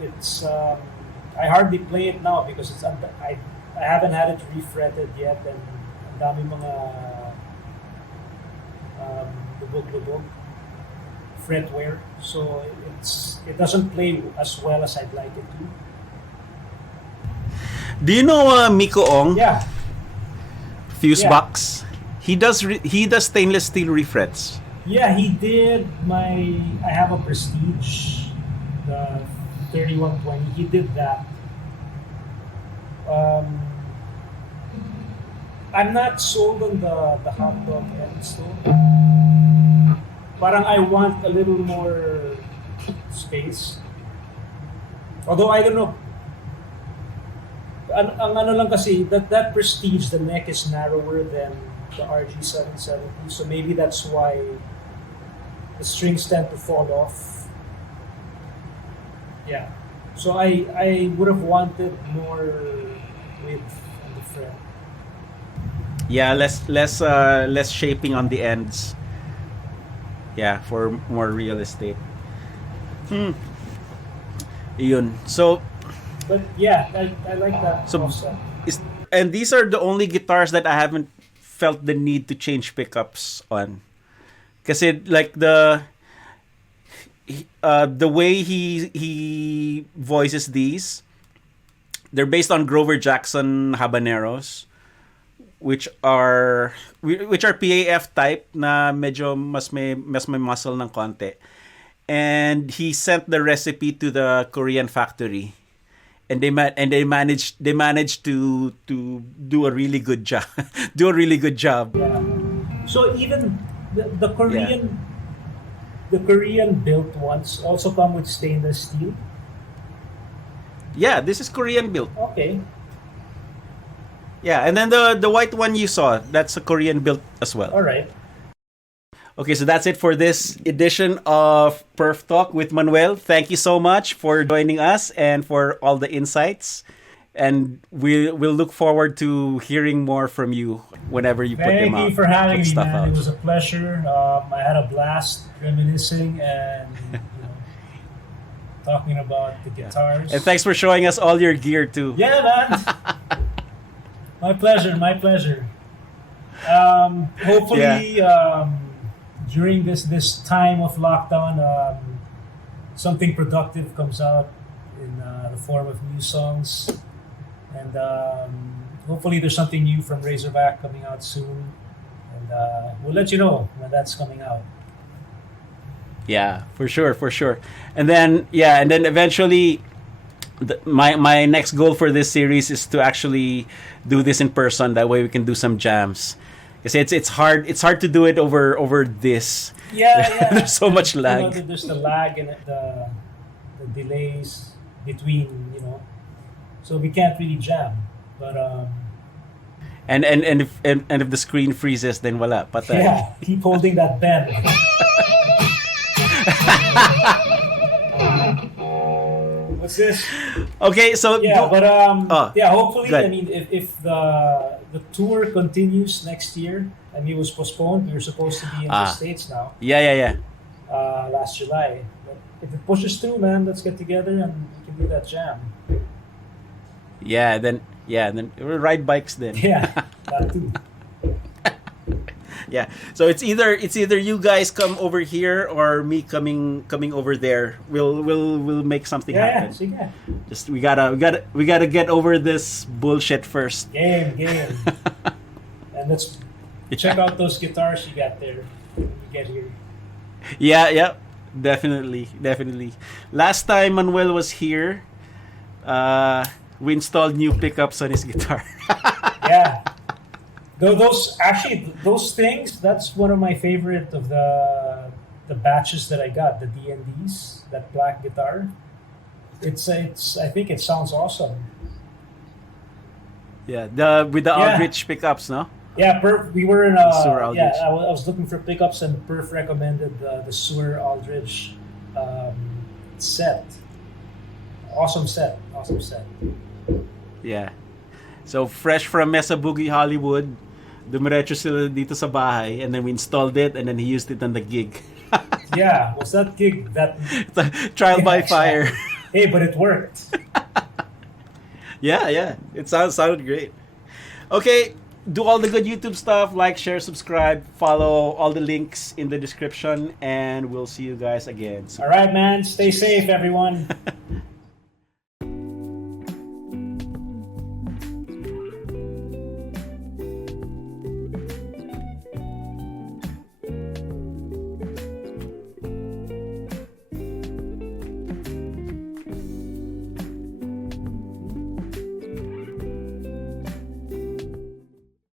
it's I hardly play it now because I haven't had it refretted yet, and ang dami mga lubog fret wear, so it doesn't play as well as I'd like it to. Do you know Miko Ong? Yeah. Fuse Yeah. box. He does stainless steel refrets. Yeah, he did I have a Prestige, the 3120. He did that. I'm not sold on the hot dog ends though. Parang I want a little more space. Although I don't know. Ang ano lang kasi, that Prestige, the neck is narrower than the RG770, so maybe that's why the strings tend to fall off. Yeah. So I would have wanted more width on the fret. Yeah, less shaping on the ends. Yeah, for more real estate. Yun. So But yeah, I like that. So, offset. and these are the only guitars that I haven't felt the need to change pickups on. Kasi like the way he voices these, they're based on Grover Jackson habaneros, which are PAF type na medyo mas may muscle ng konti. And he sent the recipe to the Korean factory. And they managed to do a really good job. Yeah. So even the Korean the Korean built ones also come with stainless steel. Yeah, this is Korean built. Okay. Yeah, and then the white one you saw, that's a Korean built as well. All right. Okay, so that's it for this edition of Perf Talk with Manuel. Thank you so much for joining us and for all the insights. And we'll look forward to hearing more from you whenever you put them out. Thank you for having me, man. Out. It was a pleasure. I had a blast reminiscing and talking about the guitars. And thanks for showing us all your gear too. Yeah, man. My pleasure. Hopefully, during this time of lockdown, something productive comes out in the form of new songs, and hopefully there's something new from Razorback coming out soon, and we'll let you know when that's coming out. Yeah, for sure. And then eventually my next goal for this series is to actually do this in person. That way we can do some jams. Because it's hard to do it over this. Yeah. There's so much lag. There's the lag and the delays between, so we can't really jam. But and if the screen freezes, then wala patay. Yeah, keep holding that pen. What's this? Okay, so hopefully, I mean, if the tour continues next year, and it was postponed, we were supposed to be in the States now. Yeah. Last July, but if it pushes through, man, let's get together and we can do that jam. Yeah, then we'll ride bikes then. Yeah. That too. Yeah. So it's either you guys come over here or me coming over there. We'll make something Yeah, happen. sige. Just we gotta get over this bullshit first. Game. And let's check out those guitars you got there when you get here. Yeah, definitely. Last time Manuel was here, we installed new pickups on his guitar. Yeah. Those things, that's one of my favorite of the batches that I got, the D&Ds, that black guitar. It's I think it sounds awesome. Yeah, with the Aldrich pickups, no? Yeah, Perf, we were in Sewer Aldrich. I was looking for pickups and Perf recommended the Sewer Aldrich set. Awesome set. Yeah. So fresh from Mesa Boogie Hollywood, dumiretso sila dito sa bahay, and then we installed it, and then he used it on the gig. Yeah, was that gig that Trial by fire. Hey, but it worked. Yeah. It sounded great. Okay, do all the good YouTube stuff, like, share, subscribe, follow all the links in the description, and we'll see you guys again soon. All right, man. Stay safe, everyone.